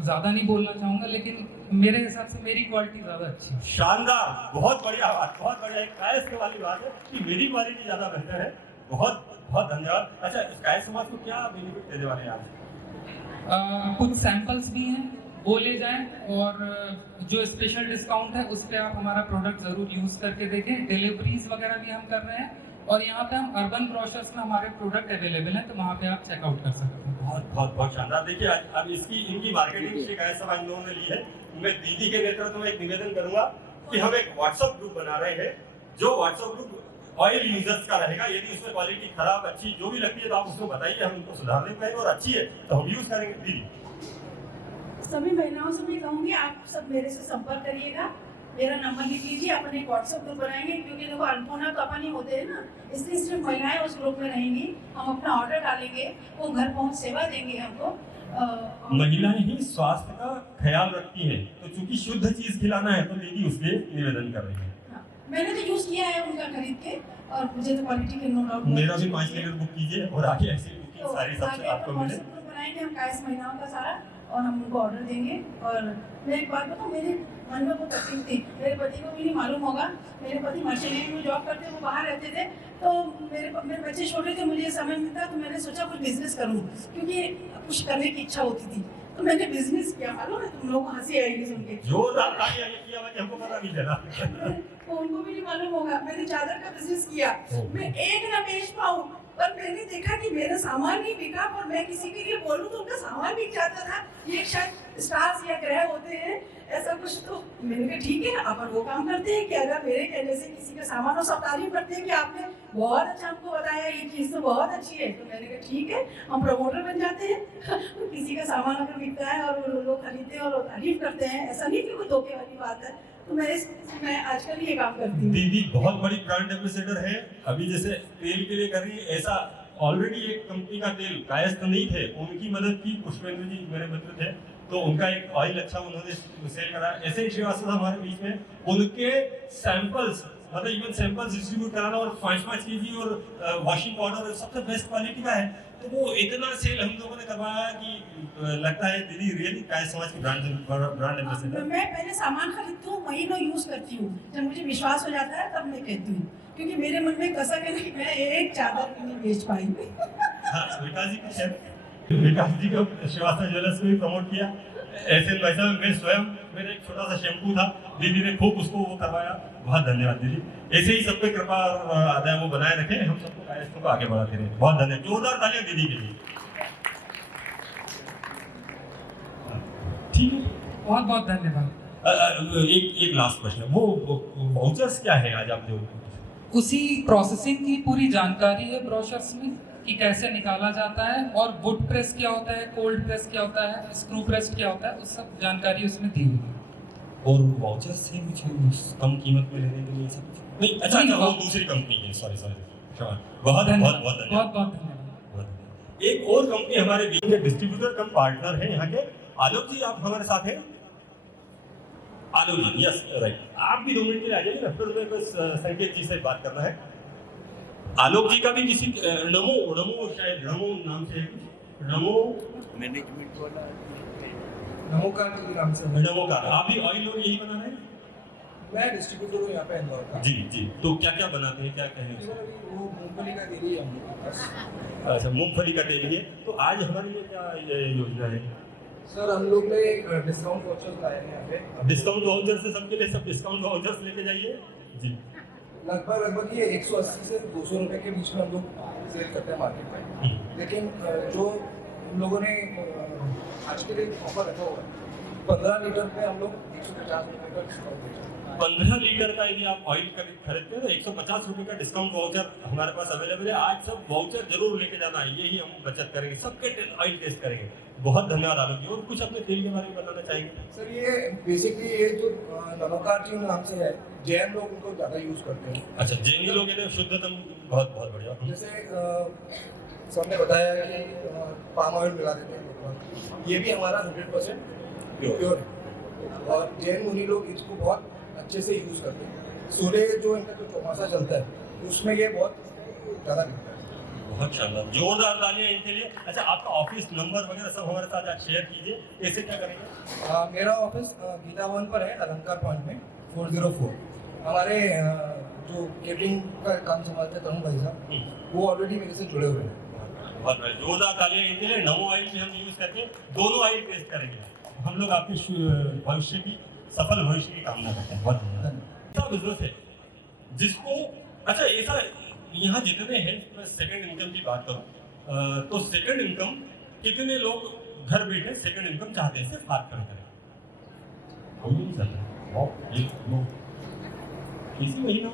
ज़्यादा नहीं बोलना चाहूँगा, लेकिन मेरे हिसाब से मेरी क्वालिटी ज़्यादा अच्छी है। शानदार, बहुत बढ़िया बात, बहुत बढ़िया। एक कायस्थ वाली बात है कि मेरी क्वालिटी ज़्यादा बेहतर है। बहुत बहुत धन्यवाद। अच्छा, इस कायस्थ समाज को क्या बेनिफिट देने वाले हैं आज? कुछ सैंपल्स भी हैं, वो ले जाएं, और जो स्पेशल डिस्काउंट है उस पर आप हमारा प्रोडक्ट ज़रूर यूज़ करके देखें। डिलीवरीज वगैरह भी हम कर रहे हैं, और यहाँ पे हम अर्बन ब्रोशर्स में हमारे प्रोडक्ट अवेलेबल हैं, तो वहाँ पे आप चेकआउट कर सकते हैं। बहुत शानदार। देखिए, अब इनकी मार्केटिंग कायस्थ समाज इन लोगों ने ली है। मैं दीदी के नेतृत्व में एक निवेदन करूंगा कि हम एक व्हाट्सएप ग्रुप बना रहे हैं, जो व्हाट्सएप ग्रुप ऑयल यूजर्स का रहेगा। यदि उसमें क्वालिटी खराब, अच्छी जो भी लगती है तो आप उसको बताइए, हम उनको सुधारने को कहेंगे, और अच्छी है तो हम यूज करेंगे। दीदी, सभी महिलाओं से मैं कहूँगी, आप सब मेरे से संपर्क करिएगा। मेरा नंबर लिख लीजिए, अपन एक व्हाट्सएप ग्रुप बनाएंगे, क्योंकि देखो अनपुना तो अपन ही होते हैं ना, इसलिए सिर्फ महिलाएं उस ग्रुप में रहेंगी। हम अपना ऑर्डर डालेंगे, वो घर पहुँच सेवा देंगे हमको। महिलाएं ही स्वास्थ्य का ख्याल रखती हैं, तो चूंकि शुद्ध चीज खिलाना है तो दीदी उसके निवेदन कर रही है। मैंने तो यूज किया है उनका खरीद के, और मुझे तो क्वालिटी के नो डाउट। मेरा भी 5 लीटर बुक कीजिए, और आगे ऐसी बुकिंग सारी सबसे आपको मिले। बनाएंगे हम कायस्थ महिलाओं का सारा, और हम उनको ऑर्डर देंगे। और मैं एक बात बताऊँ, मेरे मन में बहुत तकलीफ थी। मेरे पति को भी नहीं मालूम होगा, मेरे पति मर्चेंट में जॉब करते, वो बाहर रहते थे, तो मेरे बच्चे छोटे थे, मुझे समय मिलता तो मैंने सोचा कुछ बिजनेस करूँ, क्योंकि कुछ करने की इच्छा होती थी। तो मैंने बिजनेस किया। मालूम है, तुम लोग हंसी आएगी सुन के। जोरदार तालियां किया, हमको पता नहीं चला। तो उनको भी नहीं मालूम होगा, मैंने चादर का बिजनेस किया। मैं एक ना बेच पाऊँ, पर मैंने देखा कि मेरा सामान नहीं बिका और मैं किसी के लिए बोलूँ तो उनका सामान बिक जाता था। ये शायद स्टार्स या ग्रह होते हैं ऐसा कुछ। तो मैंने कहा ठीक है, अपन वो काम करते हैं कि अगर मेरे कहने से किसी का सामान, और सब तारीफ करते हैं कि आपने बहुत अच्छा हमको बताया, ये चीज़ तो बहुत अच्छी है। तो मैंने कहा ठीक है, हम प्रमोटर बन जाते हैं। किसी का सामान अगर बिकता है और वो लोग खरीदते हैं और तारीफ करते हैं, ऐसा नहीं कि कोई धोखे वाली बात है। तो मैं आजकल ये काम करती हूँ। दीदी बहुत बड़ी ब्रांड एम्बेसडर है। अभी जैसे तेल के लिए कर रही है, ऐसा ऑलरेडी एक कंपनी का तेल कायस्थ नहीं थे, उनकी मदद की, पुष्पेंद्र जी मेरे मित्र थे, तो उनका एक ऑयल अच्छा उन्होंने सेल करा। ऐसे ही श्रीवास्तव हमारे बीच में, उनके सैंपल्स, मतलब इवन सैंपल्स डिस्ट्रीब्यूट कराना और 5-5 केजी और वॉशिंग पाउडर सबसे बेस्ट क्वालिटी का है। तो वो इतना सेल हम लोगों ने करवाया कि लगता है दीदी रियली कायस्थ समाज की ब्रांड एम्बेसडर। मैं पहले सामान खरीदती हूँ, महीनों यूज करती हूँ, जब मुझे विश्वास हो जाता है तब मैं कहती हूँ, क्योंकि मेरे मन में कसक है कि मैं एक चादर भी नहीं बेच पाई। हाँ, विकास जी को श्रीवास्तव ज्वेलर्स को भी प्रमोट किया। ऐसे पैसा मैं स्वयं, मेरा एक छोटा सा शैम्पू था, दीदी ने खूब उसको वो करवाया। बहुत धन्यवाद दीदी। ऐसे ही सब पे कृपा और आदाय वो बनाए रखें, हम सबको कायस्थों को आगे बढ़ाते रहे। बहुत धन्यवाद, जोरदार तालियां दीदी के लिए। ठीक है, बहुत बहुत धन्यवाद। एक लास्ट प्रश्न, वो वाउचर्स क्या है आज आप जो? उसी प्रोसेसिंग की पूरी जानकारी है ब्रोशर्स में कि कैसे निकाला जाता है, और वुड प्रेस क्या होता है, कोल्ड प्रेस क्या होता है, स्क्रू प्रेस क्या होता है, उस सब जानकारी उसमें दी हुई है। और वाउचर्स से कुछ कम कीमत में लेने के लिए सब नहीं? अच्छा, वो दूसरी कंपनी है, सॉरी बहुत धन्यवाद। एक और कंपनी हमारे बीच में डिस्ट्रीब्यूटर कम पार्टनर है यहाँ के, आलोक जी आप हमारे साथ हैं? आलोक जी, यस राइट, आप भी 2 मिनट के लिए आ जाइए ना, फिर मेरे को संकेत जी से बात करना है। आलोक जी का भी किसी नमो शायद नमो नाम से है कुछ, नमो मैनेजमेंट वाला नमो का नाम से। नमो का आप भी ऑयल और यही बना रहे हैं? मैं डिस्ट्रीब्यूटर हूँ यहाँ पे इंदौर का। जी, तो क्या क्या बनाते हैं, क्या कहें? वो मूंगफली का तेल ही है हम लोग के पास। अच्छा, मूंगफली का तेल है। तो आज हमारे लिए क्या योजना है? सर हम लोग ने डिस्काउंट वाउचर लाए हैं यहाँ पे। डिस्काउंट वाउचर से सबके लिए सब डिस्काउंट वाउचर्स लेके जाइए जी। लगभग ये 180 से 200 रुपए के बीच में हम लोग सेल करते हैं मार्केट में। लेकिन जो हम लोगों ने आज के लिए ऑफर रखा हुआ है, 15 लीटर पे हम लोग 150 रुपए का डिस्काउंट देते हैं। 15 लीटर का यदि आप ऑयल खरीदते हैं तो 150 रुपए का डिस्काउंट वाउचर हमारे पास अवेलेबल है। आज सब वाउचर जरूर लेके जाना है, यही हम बचत करेंगे, सबके ऑयल टेस्ट करेंगे। बहुत धन्यवाद आलोक जी। और कुछ अपने तेल के बारे में बताना चाहेंगे? सर ये बेसिकली ये जो नमोकार्टिन नाम से है, जैन लोग उनको ज़्यादा यूज़ करते हैं। अच्छा, जैनी लोग इन्हें शुद्धतम, बहुत बहुत बढ़िया। जैसे सर ने बताया कि पाम ऑयल मिला देते हैं, ये भी हमारा 100% प्योर है और जैन मुनि लोग इसको बहुत अच्छे से यूज़ करते हैं। सूर्य जो इनका जो चौमासा चलता है उसमें ये बहुत ज़्यादा मिलता है। बहुत शानदार, जोरदार तालियां इनके लिए। अच्छा, आपका ऑफिस नंबर वगैरह सब हमारे साथ आज शेयर कीजिए, कैसे क्या करेंगे? मेरा ऑफिस गीता भवन पर है, अलंकार पॉइंट में 404। हमारे जो केटरिंग का काम संभालते हैं तरुण भाई साहब, वो ऑलरेडी मेरे से जुड़े हुए हैं। बहुत जोरदार तालियां इनके लिए। नमो ऑयल भी हम यूज करके दोनों ऑयल टेस्ट करेंगे। हम लोग आपके भविष्य की, सफल भविष्य की कामना करते हैं। बहुत धन्यवाद। बिजनेस है जिसको, अच्छा ऐसा यहाँ जितने हैं, मैं सेकंड इनकम की बात करूँ तो सेकंड इनकम कितने लोग घर बैठे सेकंड इनकम चाहते हैं, सिर्फ हाथ खड़े करें। किसी महीना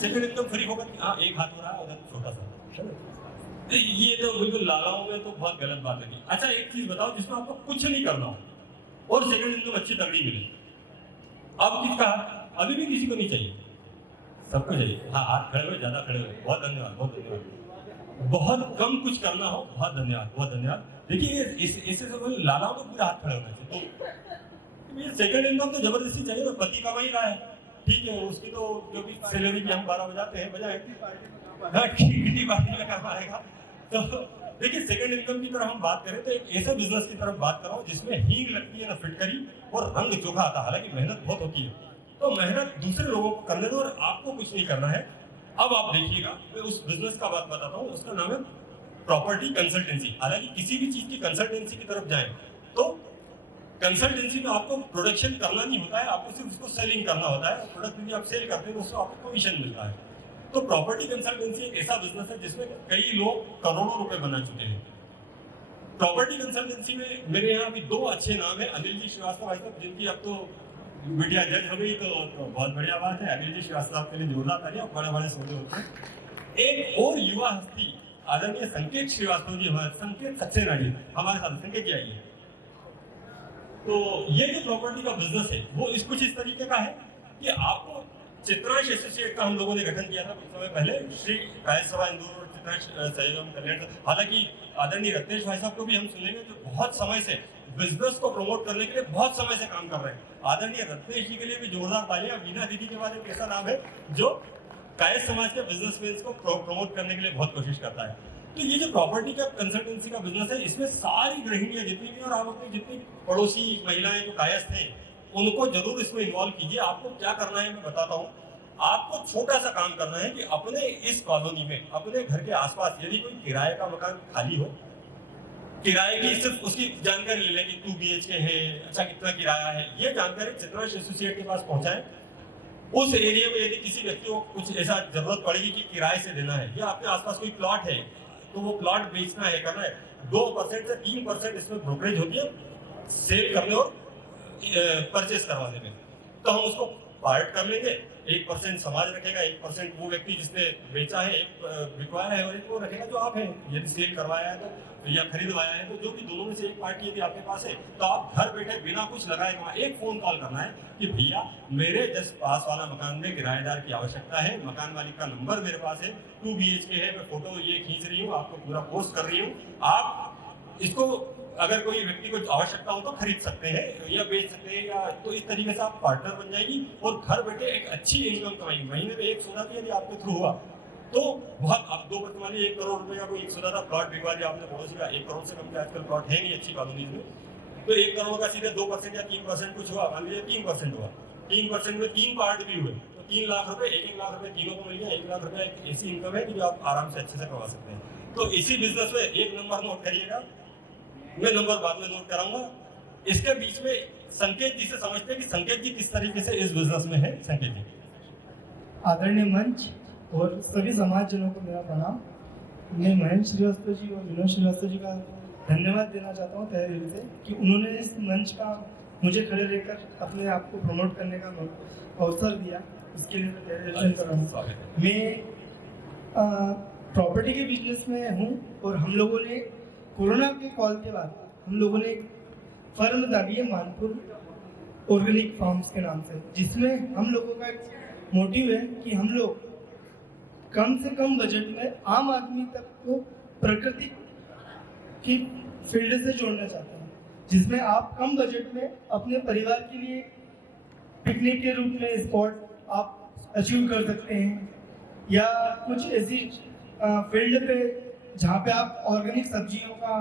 सेकंड इनकम फ्री होगा, हाँ एक हाथ हो रहा है उधर छोटा सा, ये तो बिल्कुल लालाओं में तो बहुत गलत बात है। अच्छा एक चीज बताओ जिसमें आपको कुछ नहीं करना हो और सेकंड इनकम अच्छी तगड़ी मिले। अब किसका? अभी भी किसी को नहीं चाहिए, सबको चाहिए। हाँ, हाथ खड़े हुए, ज्यादा खड़े हुए। बहुत धन्यवाद, बहुत धन्यवाद। बहुत कम कुछ करना हो, बहुत धन्यवाद, बहुत धन्यवाद। देखिए इससे सब लालाओं को पूरा हाथ खड़े होना चाहिए। तो ये सेकंड इनकम तो जबरदस्ती चाहिए ना, पति कमा ही रहा है, ठीक है, उसकी तो जो भी सैलरी भी हम 12 बजाते हैं बजाए, हाँ किटी पार्टी में काम आएगा। तो देखिए सेकंड इनकम की तरफ हम बात करें तो एक ऐसे बिजनेस की तरफ बात कर रहा हूँ जिसमें हींग लगती है ना फिटकरी, और रंग चोखा आता है। हालांकि मेहनत बहुत होती है, तो मेहनत दूसरे लोगों को करने दो और आपको कुछ नहीं करना है। अब आप देखिएगा, मैं उस बिजनेस का बात बताता हूँ, उसका नाम है प्रॉपर्टी कंसल्टेंसी। हालांकि किसी भी चीज की कंसल्टेंसी की तरफ जाएं तो कंसल्टेंसी में आपको प्रोडक्शन करना नहीं होता है, आपको सिर्फ उसको सेलिंग करना होता है। प्रोडक्ट यदि आप सेल करते हैं तो उसको आपको कमीशन मिलता है। तो प्रॉपर्टी कंसल्टेंसी एक ऐसा बिजनेस है जिसमें कई लोग करोड़ों रुपए बना चुके हैं। प्रॉपर्टी कंसल्टेंसी में मेरे यहाँ भी 2 अच्छे नाम है, अनिल जी श्रीवास्तव भाई साहब, जिनकी अब तो बिटिया जज हो गई, तो बहुत बढ़िया बात है। अनिल जी श्रीवास्तव के लिए जोरदार तालियां, बड़े बड़े सौदे होते हैं। एक और युवा हस्ती आदरणीय संकेत श्रीवास्तव जी, हमारे संकेत सक्सेना जी हमारे साथ, संकेत जी आइए। तो ये जो प्रॉपर्टी का बिजनेस है वो कुछ इस तरीके का है कि आपको चित्रांश एसोसिएट का हम लोगों ने गठन किया था कुछ समय पहले, श्री कायस्थ सभा इंदौर और चित्रांश सहयोग कल्याण। हालांकि आदरणीय रत्नेश भाई साहब को भी हम सुनेंगे जो बहुत समय से बिजनेस को प्रमोट करने के लिए बहुत समय से काम कर रहे हैं। आदरणीय रत्नेश जी के लिए भी जोरदार तालियां। मीना दीदी के बाद एक ऐसा नाम है जो कायस्थ समाज के बिजनेसमैन को प्रमोट करने के लिए बहुत कोशिश करता है। तो ये जो प्रॉपर्टी का कंसल्टेंसी का बिजनेस है, इसमें सारी गृहिणियां जितनी भी, और आप अपनी जितनी पड़ोसी महिलाएं जो कायस्थ हैं उनको जरूर इसमें इन्वॉल्व कीजिए। आपको क्या करना है मैं बताता हूँ। आपको छोटा सा काम करना है कि अपने इस कॉलोनी में, अपने घर के आसपास यदि कोई किराए का मकान खाली हो, किराए की सिर्फ उसकी जानकारी ले लें कि 2 BHK है, अच्छा कितना किराया है, ये जानकारी चित्रांश एसोसिएट के पास पहुंचाएं। उस एरिया में यदि किसी व्यक्ति को कुछ ऐसा जरूरत पड़ेगी कि किराए से देना है, या आपके आसपास कोई प्लॉट है तो वो प्लॉट बेचना है, करना है, 2% से 3% इसमें ब्रोकरेज होती है सेल करने और परचेस करवाने में। तो हम उसको पार्ट कर लेंगे, 1% समाज रखेगा, 1% वो व्यक्ति जिसने बेचा है, एक बिकवाया है, और एक वो रखेगा जो आप हैं। यदि सेल करवाया है तो या खरीदवाया है तो जो भी दोनों में से एक पार्टी यदि आपके पास है तो आप घर बैठे बिना कुछ लगाए वहाँ एक फोन कॉल करना है कि भैया मेरे जस्ट पास वाला मकान में किराएदार की आवश्यकता है, मकान मालिक का नंबर मेरे पास है, 2 BHK है, मैं फोटो ये खींच रही हूँ, आपको पूरा पोस्ट कर रही हूँ, आप इसको अगर कोई व्यक्ति को आवश्यकता हो तो खरीद सकते हैं या बेच सकते हैं, या तो इस तरीके से आप पार्टनर बन जाएगी और घर बैठे एक अच्छी इनकम कमाएंगे। महीने में एक सौदा भी यदि आपके थ्रू हुआ तो बहुत, अब 2% वाली 1 करोड़ रुपए का कोई एक सौदा था, प्लॉट बिकवा दिया आपने पड़ोसी का, 1 करोड़ से कम के आजकल प्लॉट है नहीं अच्छी कॉलोनीज में, तो 1 करोड़ का सीधे 2% या 3% कुछ हुआ, मान लीजिए 3% हुआ, 3% में 3 पार्ट भी हुए तो 3 लाख रुपए, 1 लाख रुपए तीनों को मिल गया। 1 लाख रुपए एक ऐसी इनकम है कि जो आप आराम से अच्छे से कमा सकते हैं। तो इसी बिजनेस में एक नंबर नोट करिएगा, मैं नंबर बाद में नोट कराऊंगा। इसके बीच में संकेत जी से समझते हैं कि संकेत जी किस तरीके से इस बिजनेस में है। संकेत जी। आदरणीय मंच और सभी समाज जनों को मेरा प्रणाम। मैं महेंद्र श्रीवास्तव जी और विनोद श्रीवास्तव जी का धन्यवाद देना चाहता हूँ तहे दिल से कि उन्होंने इस मंच का मुझे खड़े रहकर अपने आप को प्रमोट करने का अवसर दिया, इसके लिए मैं तहे दिल से कर रहा हूँ। मैं प्रॉपर्टी के बिजनेस में हूँ और हम लोगों ने कोरोना के कॉल के बाद हम लोगों ने एक फर्म डाली है मानपुर ऑर्गेनिक फार्म्स के नाम से, जिसमें हम लोगों का एक मोटिव है कि हम लोग कम से कम बजट में आम आदमी तक को प्रकृति की फील्ड से जोड़ना चाहते हैं, जिसमें आप कम बजट में अपने परिवार के लिए पिकनिक के रूप में स्पॉट आप अचीव कर सकते हैं, या कुछ ऐसी फील्ड पे जहाँ पे आप ऑर्गेनिक सब्जियों का,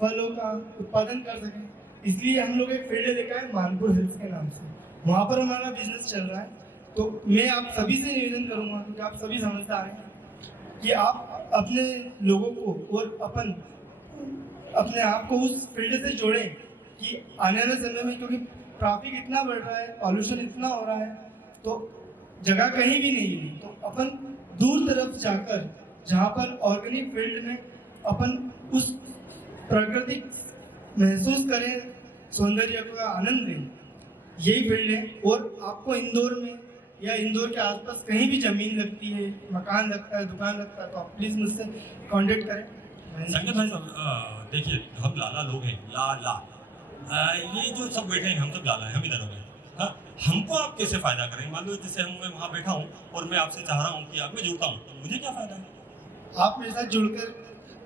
फलों का उत्पादन कर सकें। इसलिए हम लोग एक फील्ड देखा है मानपुर हिल्स के नाम से, वहाँ पर हमारा बिजनेस चल रहा है। तो मैं आप सभी से निवेदन करूँगा, क्योंकि आप सभी समझदार हैं, कि आप अपने लोगों को और अपने आप को उस फील्ड से जोड़ें कि आने वाले समय में, क्योंकि ट्रैफिक इतना बढ़ रहा है, पॉल्यूशन इतना हो रहा है, तो जगह कहीं भी नहीं है। तो अपन दूर तरफ जाकर जहाँ पर ऑर्गेनिक फील्ड में अपन उस प्राकृतिक महसूस करें, सौंदर्य का आनंद लें, यही फील्ड है। और आपको इंदौर में या इंदौर के आसपास कहीं भी जमीन लगती है, मकान लगता है, दुकान लगता है, तो आप प्लीज़ मुझसे कांटेक्ट करें। संकेत भाई साहब, देखिए हम लाला लोग हैं, लाला, ये जो सब बैठे हैं हम सब लाला हैं, हम इधर हो गए। हाँ, हमको आप कैसे फायदा करें? मान लो जैसे मैं वहाँ बैठा हूँ और मैं आपसे चाह रहा हूँ कि आप मैं जुड़ता हूँ, तो मुझे क्या फायदा है? आप मेरे साथ जुड़कर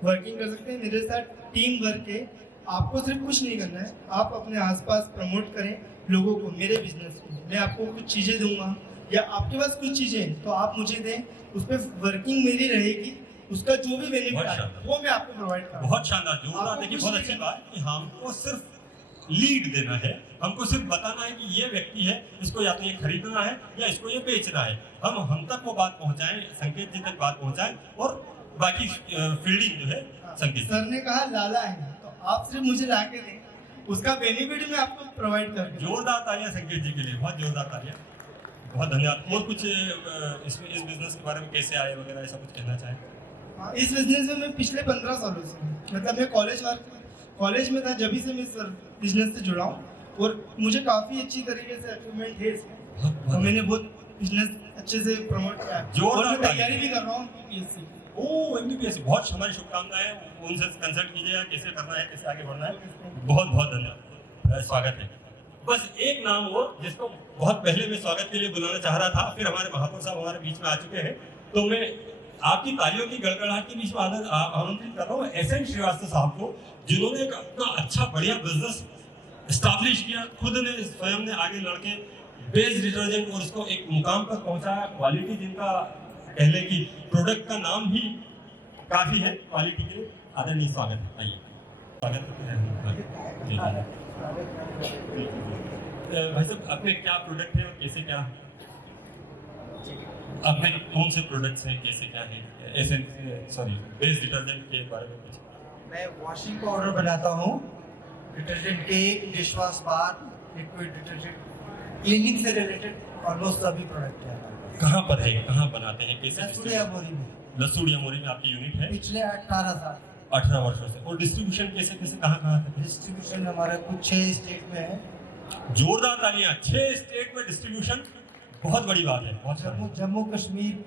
वर्किंग कर सकते हैं, मेरे साथ टीम वर्क है। आपको सिर्फ कुछ नहीं करना है, आप अपने आसपास प्रमोट करें लोगों को मेरे बिजनेस में। मैं आपको कुछ चीज़ें दूंगा, या आपके पास कुछ चीज़ें हैं तो आप मुझे दें, उस पर वर्किंग मेरी रहेगी, उसका जो भी बेनिफिट है वो मैं आपको प्रोवाइड करूँगा। बहुत शानदार, जोरदार। देखिए बहुत अच्छी बात कि हमको सिर्फ लीड देना है, हमको सिर्फ बताना है कि ये व्यक्ति है, इसको या तो ये खरीदना है या इसको ये बेचना है। हम तक वो बात पहुंचाएं, संकेत जी तक बात पहुंचाएं, और बाकी फील्डिंग जो है संकेत सर ने कहा लाला है, तो आप सिर्फ मुझे ला के दें, उसका बेनिफिट मैं आपको प्रोवाइड करूँगा। जोरदार तालियां संकेत जी के लिए, बहुत जोरदार तालियां। बहुत धन्यवाद। और कुछ इसमें इस बिजनेस के बारे में कैसे आए वगैरह ऐसा कुछ कहना चाहें? हाँ, इस बिजनेस में मैं पिछले 15 सालों से मतलब मैं कॉलेज में था जब से मैं इस बिजनेस से जुड़ा हूँ और मुझे काफ़ी अच्छी तरीके से अचीवमेंट है इसमें और मैंने बहुत बिजनेस अच्छे से प्रमोट किया है और मैं तैयारी भी कर रहा हूँ यूपीएससी। ओह एमबीबीएस, बहुत हमारी शुभकामनाएं। उनसे कंसल्ट कीजिएगा कैसे करना है, कैसे आगे बढ़ना है। बहुत बहुत धन्यवाद, स्वागत है। बस एक नाम हो जिसको बहुत पहले मैं स्वागत के लिए बुलाना चाह रहा था, फिर हमारे महापौर साहब हमारे बीच में आ चुके हैं, तो मैं आपकी तालियों की गड़गड़ाहट के बीच में आमंत्रित कर रहा हूँ एसएन श्रीवास्तव साहब को, जिन्होंने एक अपना अच्छा बढ़िया बिजनेस एस्टैब्लिश किया, खुद ने स्वयं ने आगे लड़के बेस डिटर्जेंट और उसको एक मुकाम पर पहुंचाया। क्वालिटी जिनका कहले की प्रोडक्ट का नाम भी काफी है क्वालिटी के लिए। आदरणीय स्वागत है, आइए स्वागत है। भाई साहब अपने क्या प्रोडक्ट है और कैसे क्या, अपने कौन से प्रोडक्ट्स हैं, कैसे क्या है, बेस डिटर्जेंट के बारे में कुछ? मैं वॉशिंग पाउडर बनाता हूँ, detergent cake, dishwash bar, liquid detergent, cleaning से रिलेटेड ऑलमोस्ट सभी प्रोडक्ट हैं। कहाँ पर है, कहाँ बनाते हैं, कैसे? लसूड़िया मोरी में आपकी यूनिट है? पिछले 18 वर्षों से। और डिस्ट्रीब्यूशन कैसे कैसे कहाँ तक? डिस्ट्रीब्यूशन हमारा कुछ 6 स्टेट में है। जोरदार तालियां, 6 स्टेट में डिस्ट्रीब्यूशन, बहुत बड़ी बात है। बहुत जम्मू कश्मीर,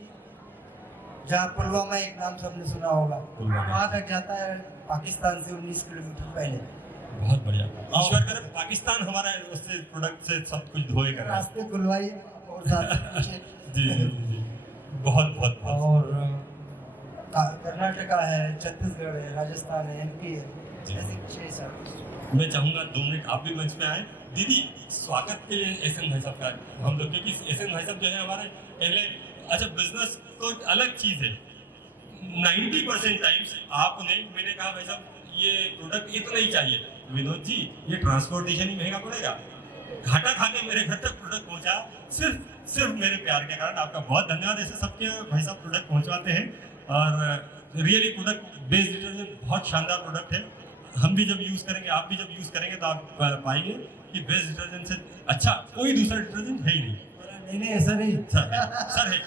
जहाँ पुलवामा एक नाम सबने सुना होगा, वहाँ तक जाता है, पाकिस्तान से 19 किलोमीटर पहले। बहुत बढ़िया, ईश्वर करे पाकिस्तान हमारा उससे प्रोडक्ट से सब कुछ धोए कर रास्ते खुलवाई और साथ जी बहुत बहुत। और कर्नाटका है, छत्तीसगढ़ है, राजस्थान है, एमपी है, ऐसे 6 साल। मैं चाहूँगा 2 मिनट आप भी मंच में आए। दीदी स्वागत के लिए एसएन भाई साहब का हम लोग, क्योंकि एसएन भाई साहब जो है हमारे पहले, अच्छा बिजनेस तो अलग चीज़ है, 90% टाइम्स आपने, मैंने कहा भाई साहब ये प्रोडक्ट इतना ही चाहिए, विनोद जी ये ट्रांसपोर्टेशन ही महंगा पड़ेगा, घाटा खा के मेरे घर तक प्रोडक्ट पहुंचा, सिर्फ मेरे प्यार के कारण। आपका बहुत धन्यवाद। ऐसे सबके भाई साहब प्रोडक्ट पहुंचवाते हैं और रियली प्रोडक्ट बेस्ड डिटर्जेंट बहुत शानदार प्रोडक्ट है। हम भी जब यूज़ करेंगे, आप भी जब यूज़ करेंगे तो आप पाएंगे कि बेस्ट डिटर्जेंट से अच्छा कोई दूसरा डिटर्जेंट है ही नहीं। नहीं ऐसा नहीं सर है।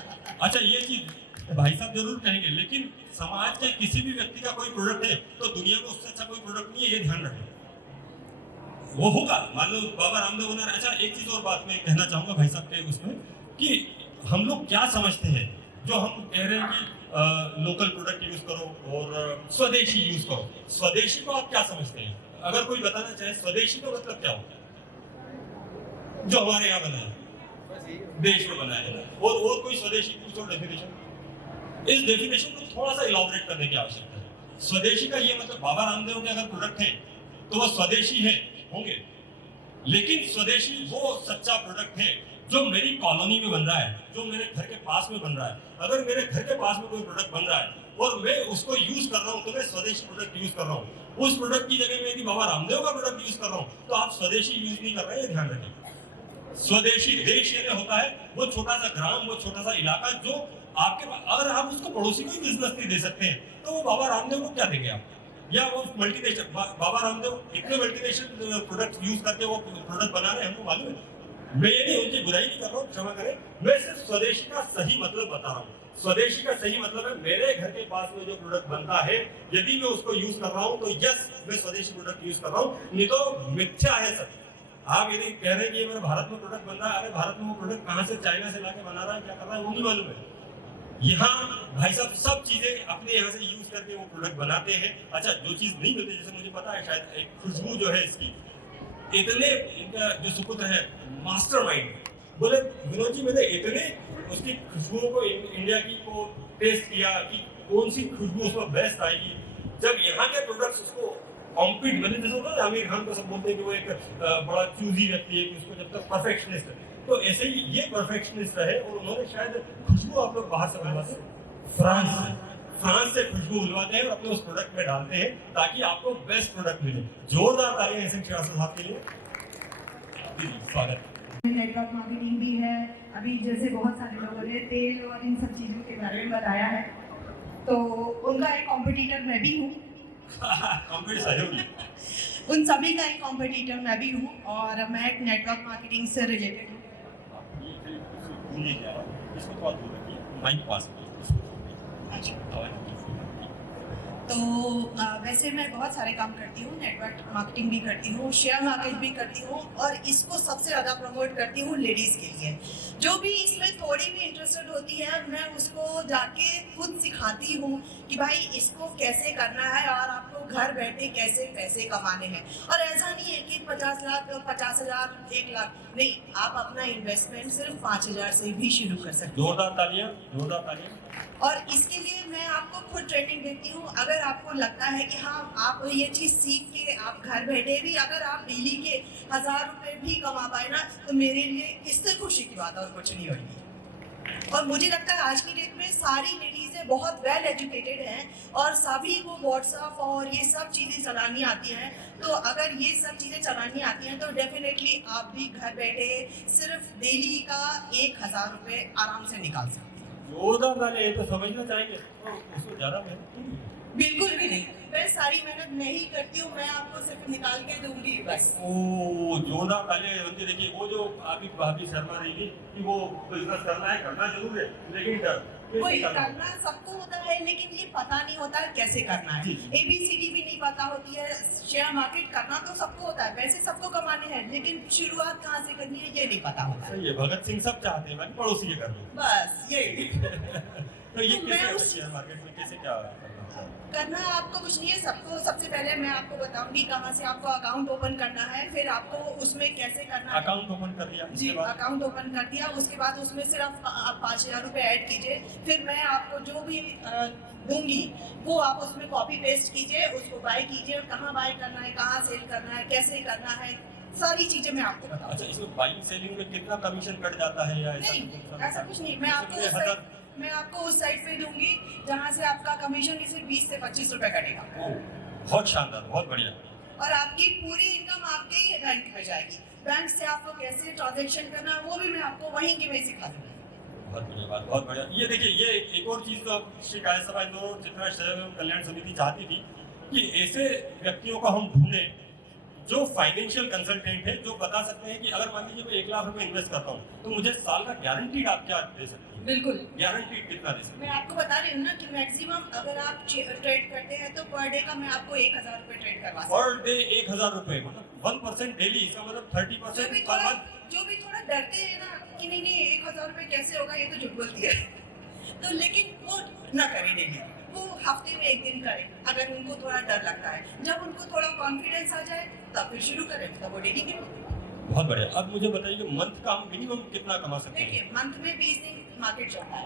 अच्छा ये चीज़ भाई साहब जरूर कहेंगे, लेकिन समाज के किसी भी व्यक्ति का कोई प्रोडक्ट है तो दुनिया में उससे अच्छा कोई प्रोडक्ट नहीं है, ये ध्यान रखें। वो होगा, मान लो बाबा रामदेव बना। अच्छा एक चीज़ और बात मैं कहना चाहूँगा भाई साहब के उसमें, कि हम लोग क्या समझते हैं जो हम कह रहे हैं कि लोकल प्रोडक्ट यूज करो और स्वदेशी यूज करो। स्वदेशी को आप क्या समझते हैं? अगर कोई बताना चाहे स्वदेशी का मतलब क्या होता है? जो हमारे यहाँ बना है, देश में बना है। और कोई स्वदेशी पूछो डेफिनेशन, इस डेफिनेशन को थोड़ा सा इलाबोरेट करने की आवश्यकता है। स्वदेशी का ये मतलब बाबा रामदेव के अगर प्रोडक्ट है तो वो स्वदेशी है होंगे, लेकिन स्वदेशी वो सच्चा प्रोडक्ट है जो मेरी कॉलोनी में बन रहा है, जो मेरे घर के पास में बन रहा है। अगर मेरे घर के पास में कोई प्रोडक्ट बन रहा है और मैं उसको यूज कर रहा हूँ तो मैं स्वदेशी प्रोडक्ट यूज कर रहा हूँ। उस प्रोडक्ट की जगह में यदि बाबा रामदेव का प्रोडक्ट यूज कर रहा हूँ तो आप स्वदेशी यूज नहीं कर रहे हैं, ध्यान रखिए। स्वदेशी देश यानी होता है वो छोटा सा ग्राम, वो छोटा सा इलाका जो आपके पास, अगर आप उसको पड़ोसी को ही बिजनेस नहीं दे सकते हैं तो वो बाबा रामदेव को क्या देंगे आप? या वो मल्टीनेशनल बाबा रामदेव कितने मल्टीनेशनल प्रोडक्ट यूज करके वो प्रोडक्ट बना रहे हैं हमको मालूम है। मैं ये नहीं उनकी बुराई नहीं कर रहा हूँ, क्षमा करें, मैं सिर्फ स्वदेशी का सही मतलब बता रहा हूँ। स्वदेशी का सही मतलब है मेरे घर के पास में जो प्रोडक्ट बनता है यदि मैं उसको यूज कर रहा हूँ तो यस मैं स्वदेशी प्रोडक्ट यूज कर रहा हूँ, नहीं तो मिथ्या है सर। आप यदि कह रहे हैं कि ये मेरे भारत में प्रोडक्ट बन रहा है, अरे भारत में वो प्रोडक्ट कहाँ से चाइना से लाके बना रहा है, क्या कर रहा है वो नहीं मालूम है। यहाँ भाई साहब सब चीजें अपने यहाँ से यूज करके वो प्रोडक्ट बनाते हैं। अच्छा जो चीज नहीं मिलती, जैसे मुझे पता है शायद एक खुशबू जो है इसकी, इतने इनका जो सुपुत्र है मास्टरमाइंड, बोले विनोद जी मैंने इतने उसकी खुशबुओं को इंडिया की को टेस्ट किया कि कौन सी खुशबू उसमें बेस्ट आएगी। जब यहाँ के प्रोडक्ट्स उसको कॉम्पीट, मैंने जैसे होता है आमिर खान को सब बोलते हैं कि वो एक बड़ा चूजी व्यक्ति है कि उसको जब तक परफेक्शनिस्ट है, तो ऐसे ही ये परफेक्शनिस्ट रहे और उन्होंने शायद खुशबू आप लोग बाहर से बनवाते हैं, फ्रांस से खुशबू बुलवाते हैं और अपने उस प्रोडक्ट में डालते हैं ताकि आपको बेस्ट प्रोडक्ट मिले। जोरदार तालियां एसएन श्रीवास्तव साहब के लिए। स्वागत। नेटवर्क मार्केटिंग भी है, अभी जैसे बहुत सारे लोगों ने तेल और इन सब चीज़ों के बारे में बताया है, तो उनका एक कॉम्पिटिटर मैं भी हूँ। उन सभी का एक कॉम्पिटिटर मैं भी हूँ और मैं एक नेटवर्क मार्केटिंग से रिलेटेड हूँ। सुनिए क्या है, इसको थोड़ा दूर रखिए, माइक पास करिए। तो वैसे मैं बहुत सारे काम करती हूँ, नेटवर्क मार्केटिंग भी करती हूँ, शेयर मार्केट भी करती हूँ, और इसको सबसे ज़्यादा प्रमोट करती हूँ लेडीज़ के लिए। जो भी इसमें थोड़ी भी इंटरेस्टेड होती है, मैं उसको जाके खुद सिखाती हूँ कि भाई इसको कैसे करना है और आपको घर बैठे कैसे पैसे कमाने हैं। और ऐसा नहीं है कि 50 लाख 50,000 1 लाख नहीं, आप अपना इन्वेस्टमेंट सिर्फ 5,000 से भी शुरू कर सकते हैं। जोरदार तालियां, जोरदार तालियां। और इसके लिए मैं आपको खुद ट्रेनिंग देती हूँ। अगर आपको लगता है कि हाँ आप ये चीज़ सीख के आप घर बैठे भी अगर आप डेली के 1,000 रुपए भी कमा पाए ना, तो मेरे लिए इससे खुशी की बात और कुछ नहीं होगी। और मुझे लगता है आज की डेट में सारी लेडीज़ें बहुत वेल एजुकेटेड हैं और सभी को व्हाट्सएप और ये सब चीज़ें चलानी आती हैं। तो अगर ये सब चीज़ें चलानी आती हैं तो डेफिनेटली आप भी घर बैठे सिर्फ डेली का 1,000 रुपये आराम से निकाल सकते हैं। जोरदार तालियां, ये तो समझना चाहिए, तो उसको ज़्यादा मेहनत नहीं है। बिल्कुल भी नहीं, मैं सारी मेहनत मैं ही करती हूँ, मैं आपको सिर्फ निकाल के दूंगी बस। ओ जोरदार तालियां बनती। देखिए वो जो अभी भाभी शर्मा रही थी कि वो बिजनेस करना है, करना जरूर है, लेकिन डर वही करना सबको होता है, लेकिन ये पता नहीं होता है कैसे करना है। ABCD भी नहीं पता होती है। शेयर मार्केट करना तो सबको होता है, पैसे सबको कमाने हैं, लेकिन शुरुआत कहाँ से करनी है ये नहीं पता होता है। ये भगत सिंह सब चाहते हैं, पड़ोसी के कर लो बस यही। तो ये कैसे शेयर मार्केट में कैसे क्या करना आपको कुछ नहीं है। सबको सबसे पहले मैं आपको बताऊंगी कहाँ से आपको अकाउंट ओपन करना है, फिर आपको उसमें कैसे करना है। अकाउंट ओपन कर दिया जी, अकाउंट ओपन कर दिया, उसके बाद उसमें सिर्फ आप 5,000 रुपये ऐड कीजिए। फिर मैं आपको जो भी दूंगी वो आप उसमें कॉपी पेस्ट कीजिए, उसको बाय कीजिए, कहाँ बाय करना है, कहाँ सेल करना है, कैसे करना है, सारी चीजें मैं आपको बताऊंगी। अच्छा, इसमें बाइंग सेलिंग में कितना कमीशन कट जाता है या ऐसा कुछ नहीं। मैं आपको उस साइड पे दूंगी जहाँ से आपका कमीशन सिर्फ 20 से 25 रुपए कटेगा। बहुत शानदार, बहुत बढ़िया। और आपकी पूरी इनकम आपके ही बैंक में जाएगी। बैंक से आपको कैसे ट्रांजैक्शन करना है वो भी मैं आपको वहीं की वहीं सिखा दूंगी। बहुत बढ़िया बात, बहुत बढ़िया। ये देखिए, ये एक और चीज तो श्री काया सभा इंदौर चित्रा शहर एवं कल्याण समिति चाहती थी कि ऐसे व्यक्तियों को हम ढूंढें जो फाइनेंशियल कंसल्टेंट है, जो बता सकते हैं कि अगर मान लीजिए मैं 1 लाख रुपए इन्वेस्ट करता हूँ तो मुझे साल का गारंटीड आप क्या दे सकते हैं? बिल्कुल गारंटीड कितना दे सकते हैं? मैं आपको बता रही हूँ ना कि मैक्सिमम अगर आप ट्रेड करते हैं तो पर डे का मैं आपको 1,000 रुपए ट्रेड करवा सकती हूँ। पर डे 1,000 रुपए, मतलब 1% डेली, इसका मतलब 30% पर मंथ। जो भी थोड़ा डरते हैं ना कि नहीं 1,000 रुपए कैसे होगा, ये तो झूठ बोलती है तो लेकिन वो ना करें डेली, वो हफ्ते में 1 दिन करें अगर उनको थोड़ा डर लगता है। जब उनको थोड़ा कॉन्फिडेंस आ जाए तब फिर शुरू करें, तब वो डेली करें। बहुत बढ़िया। अब मुझे बताइए मंथ का हम मिनिमम कितना कमा सकते हैं? देखिए मंथ में 20 दिन मार्केट चलता है।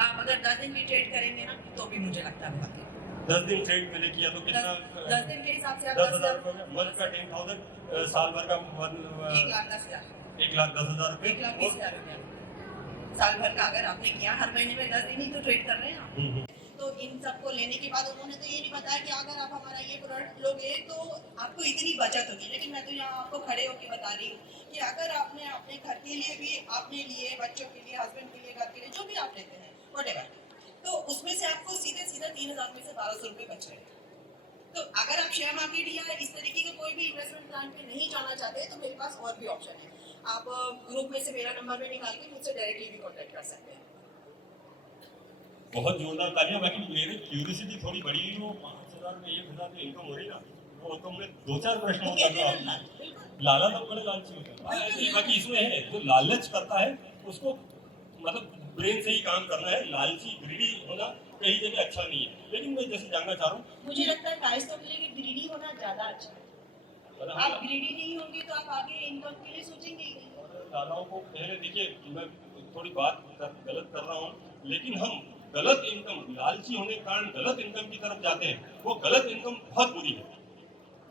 आप अगर 10 दिन भी ट्रेड करेंगे ना तो भी मुझे लगता है बहुत है। 10 दिन ट्रेड मैंने किया तो कितना? 10 दिन के हिसाब से 10,000 रुपए, मंथ का 10,000, साल भर का 1,10,000, 1,10,000 रुपए, 1,20,000 रुपया साल भर का अगर आपने किया। हर महीने में 10 दिन ही तो ट्रेड कर रहे हैं आप। तो इन सबको लेने के बाद उन्होंने तो ये नहीं बताया कि अगर आप हमारा ये प्रोडक्ट लोगे तो आपको इतनी बचत होगी। लेकिन मैं तो यहाँ आपको खड़े होकर बता रही हूँ कि अगर आपने अपने घर के लिए भी आपने लिए, बच्चों के लिए, हस्बैंड के लिए, घर के लिए, जो भी आप लेते हैं व्हाटएवर, तो उसमें से आपको सीधे 3,000 में से 1,200 रुपये बच रहे हैं। तो अगर आप शेयर मार्केट या इस तरीके का कोई भी इन्वेस्टमेंट प्लान पे नहीं जाना चाहते तो मेरे पास और भी ऑप्शन है। आप ग्रुप में से मेरा नंबर में निकाल के मुझसे डायरेक्टली भी कॉन्टेक्ट कर सकते हैं। बहुत जोरदार तालियां। बाकी मेरी क्यूरियोसिटी थोड़ी बड़ी हुई, वो 5,000 में 1,000 में इनकम हो रही ना, वो तो मैं 2-4 प्रश्न लाला तो बड़े लालची होता है। बाकी इसमें है जो लालच करता है उसको मतलब ब्रेन से ही काम करना है। लालची ग्रीडी होना कहीं जगह अच्छा नहीं है। लेकिन मैं जैसे जानना चाह रहा हूँ, मुझे लगता है कायस्थों के लिए ग्रीडी होना ज्यादा अच्छा है। आप ग्रीडी नहीं होंगे तो आप आगे इनकम के लिए सोचेंगे ही नहीं। दादाओं को पहले देखिए, मैं थोड़ी बात गलत कर रहा हूँ, लेकिन हम गलत इनकम, लालची होने के कारण गलत इनकम की तरफ जाते हैं। वो गलत इनकम बहुत बुरी है,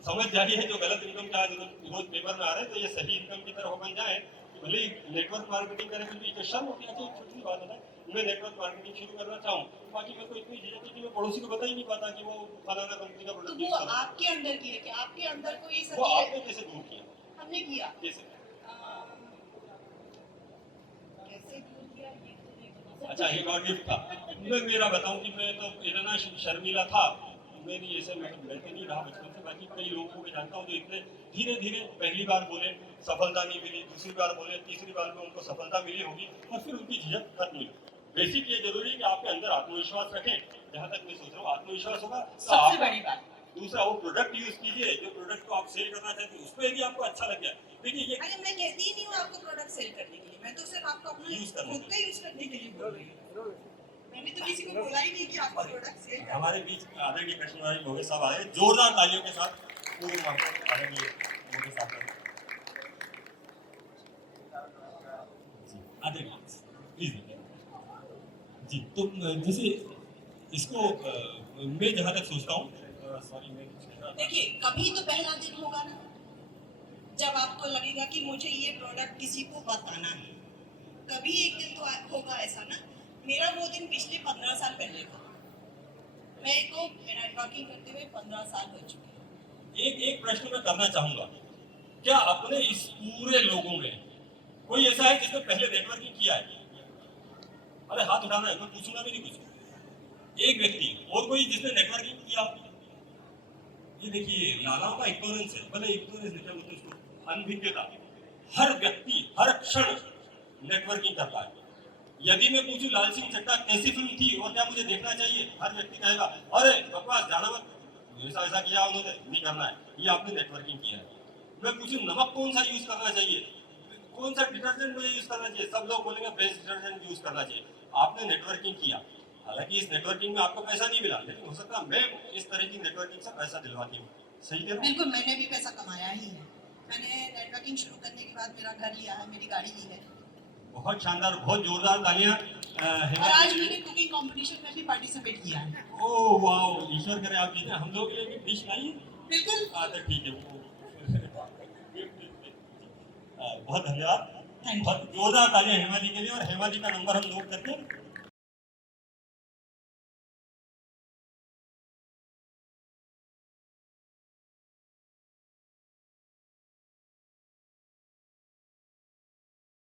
समझ जाइए। जो गलत इनकम का रोज पेपर में आ रहा है, तो ये सही इनकम की तरफ बन जाए। भले ही नेटवर्क मार्केटिंग करें, कुछ भी शर्म होती है तो छोटी बात है। मैं नेटवर्क मार्केटिंग शुरू करना चाहूँ, बाकी मेरे को इतनी झिझक है कि मैं पड़ोसी को बता ही नहीं पाता कि वो फलाना कंपनी का प्रोडक्ट यूज कर रहा है। आपके अंदर की है कि आपके अंदर को ये सब वो आपने कैसे दूर किया? हमने किया। कैसे? कैसे दूर किया ये तो नहीं बता। अच्छा, एक और गिफ्ट था। मैं मेरा बताऊं कि मैं तो इतना शर्मीला था, मैंने ये सब मैं नहीं रहा बचपन से। बाकी कई लोगों को मैं जानता हूँ जो इतने धीरे धीरे पहली बार बोले, सफलता नहीं मिली, दूसरी बार बोले, तीसरी बार में उनको सफलता मिली होगी और फिर उनकी झिझक खत्म हुई। बेसिक ये जरूरी है कि आपके अंदर आत्मविश्वास रखें। जहाँ तक मैं सोच रहा हूँ आत्मविश्वास होगा तो सबसे बड़ी बात। दूसरा वो प्रोडक्ट यूज कीजिए जो प्रोडक्ट को आप सेल करना चाहते हैं, उसको यदि आपको अच्छा लग गया, देखिए ये अरे मैं कहती ही नहीं हूँ आपको प्रोडक्ट सेल करने के लिए, मैं तो सिर्फ आपको अपना यूज करने खुद का यूज करने के लिए बोल रही हूँ। मैंने तो किसी को बोला ही नहीं कि आपको प्रोडक्ट सेल करना। हमारे बीच आदरणीय कृष्णराज मोगे साहब आए, जोरदार तालियों के साथ पूर्व महापौर आदरणीय मोगे साहब का आदरणीय प्लीज जी। तो जैसे इसको मैं जहाँ तक सोचता हूँ, सॉरी मैं देखिए कभी तो पहला दिन होगा ना जब आपको लगेगा कि मुझे ये प्रोडक्ट किसी को बताना है, कभी एक दिन तो होगा ऐसा ना। मेरा वो दिन पिछले 15 साल पहले का, मेरे को नेटवर्किंग करते हुए 15 साल हो चुके हैं। एक प्रश्न मैं करना चाहूंगा, क्या अपने इस पूरे लोगों में कोई ऐसा है जिसने पहले नेटवर्किंग किया है? अरे हाथ उठाना है, मैं पूछूंगा भी नहीं कुछ। एक व्यक्ति और कोई जिसने नेटवर्किंग किया? ये देखिए लालाओं का इग्नोरेंस है, भले इग्नोरेंस नहीं बोलते उसको, अनभिज्ञता। हर व्यक्ति हर क्षण नेटवर्किंग करता है। यदि मैं पूछूं लाल सिंह चड्ढा कैसी फिल्म थी और क्या मुझे देखना चाहिए, हर व्यक्ति कहेगा अरे बकवास, जाना मत, ऐसा किया उन्होंने, नहीं करना है, ये आपने नेटवर्किंग किया है। मैं पूछूं नमक कौन सा यूज करना चाहिए, कौन सा डिटर्जेंट मुझे यूज करना चाहिए, सब लोग बोलेंगे बेस्ट डिटर्जेंट यूज करना चाहिए। आपने नेटवर्किंग किया, हालांकि इस नेटवर्किंग में आपको पैसा नहीं मिला, लेकिन हो सकता है मैं इस तरह की नेटवर्किंग से पैसा दिलवाती हूँ। सही कह रहा हूँ? बिल्कुल, मैंने भी पैसा कमाया ही है। मैंने नेटवर्किंग शुरू करने के बाद मेरा घर लिया है, मेरी गाड़ी ली है। बहुत शानदार, बहुत जोरदार तालियां। और आज मैंने कुकिंग कंपटीशन में भी पार्टिसिपेट किया है। ओह वाओ, ईश्वर करे आप जीते। हम लोग के लिए डिश लाइए। बिल्कुल। तो ठीक है वो बहुत धन्यवाद। बहुत जोरदार तालियां हेमा जी के लिए। और हेमा जी का नंबर हम नोट करते हैं।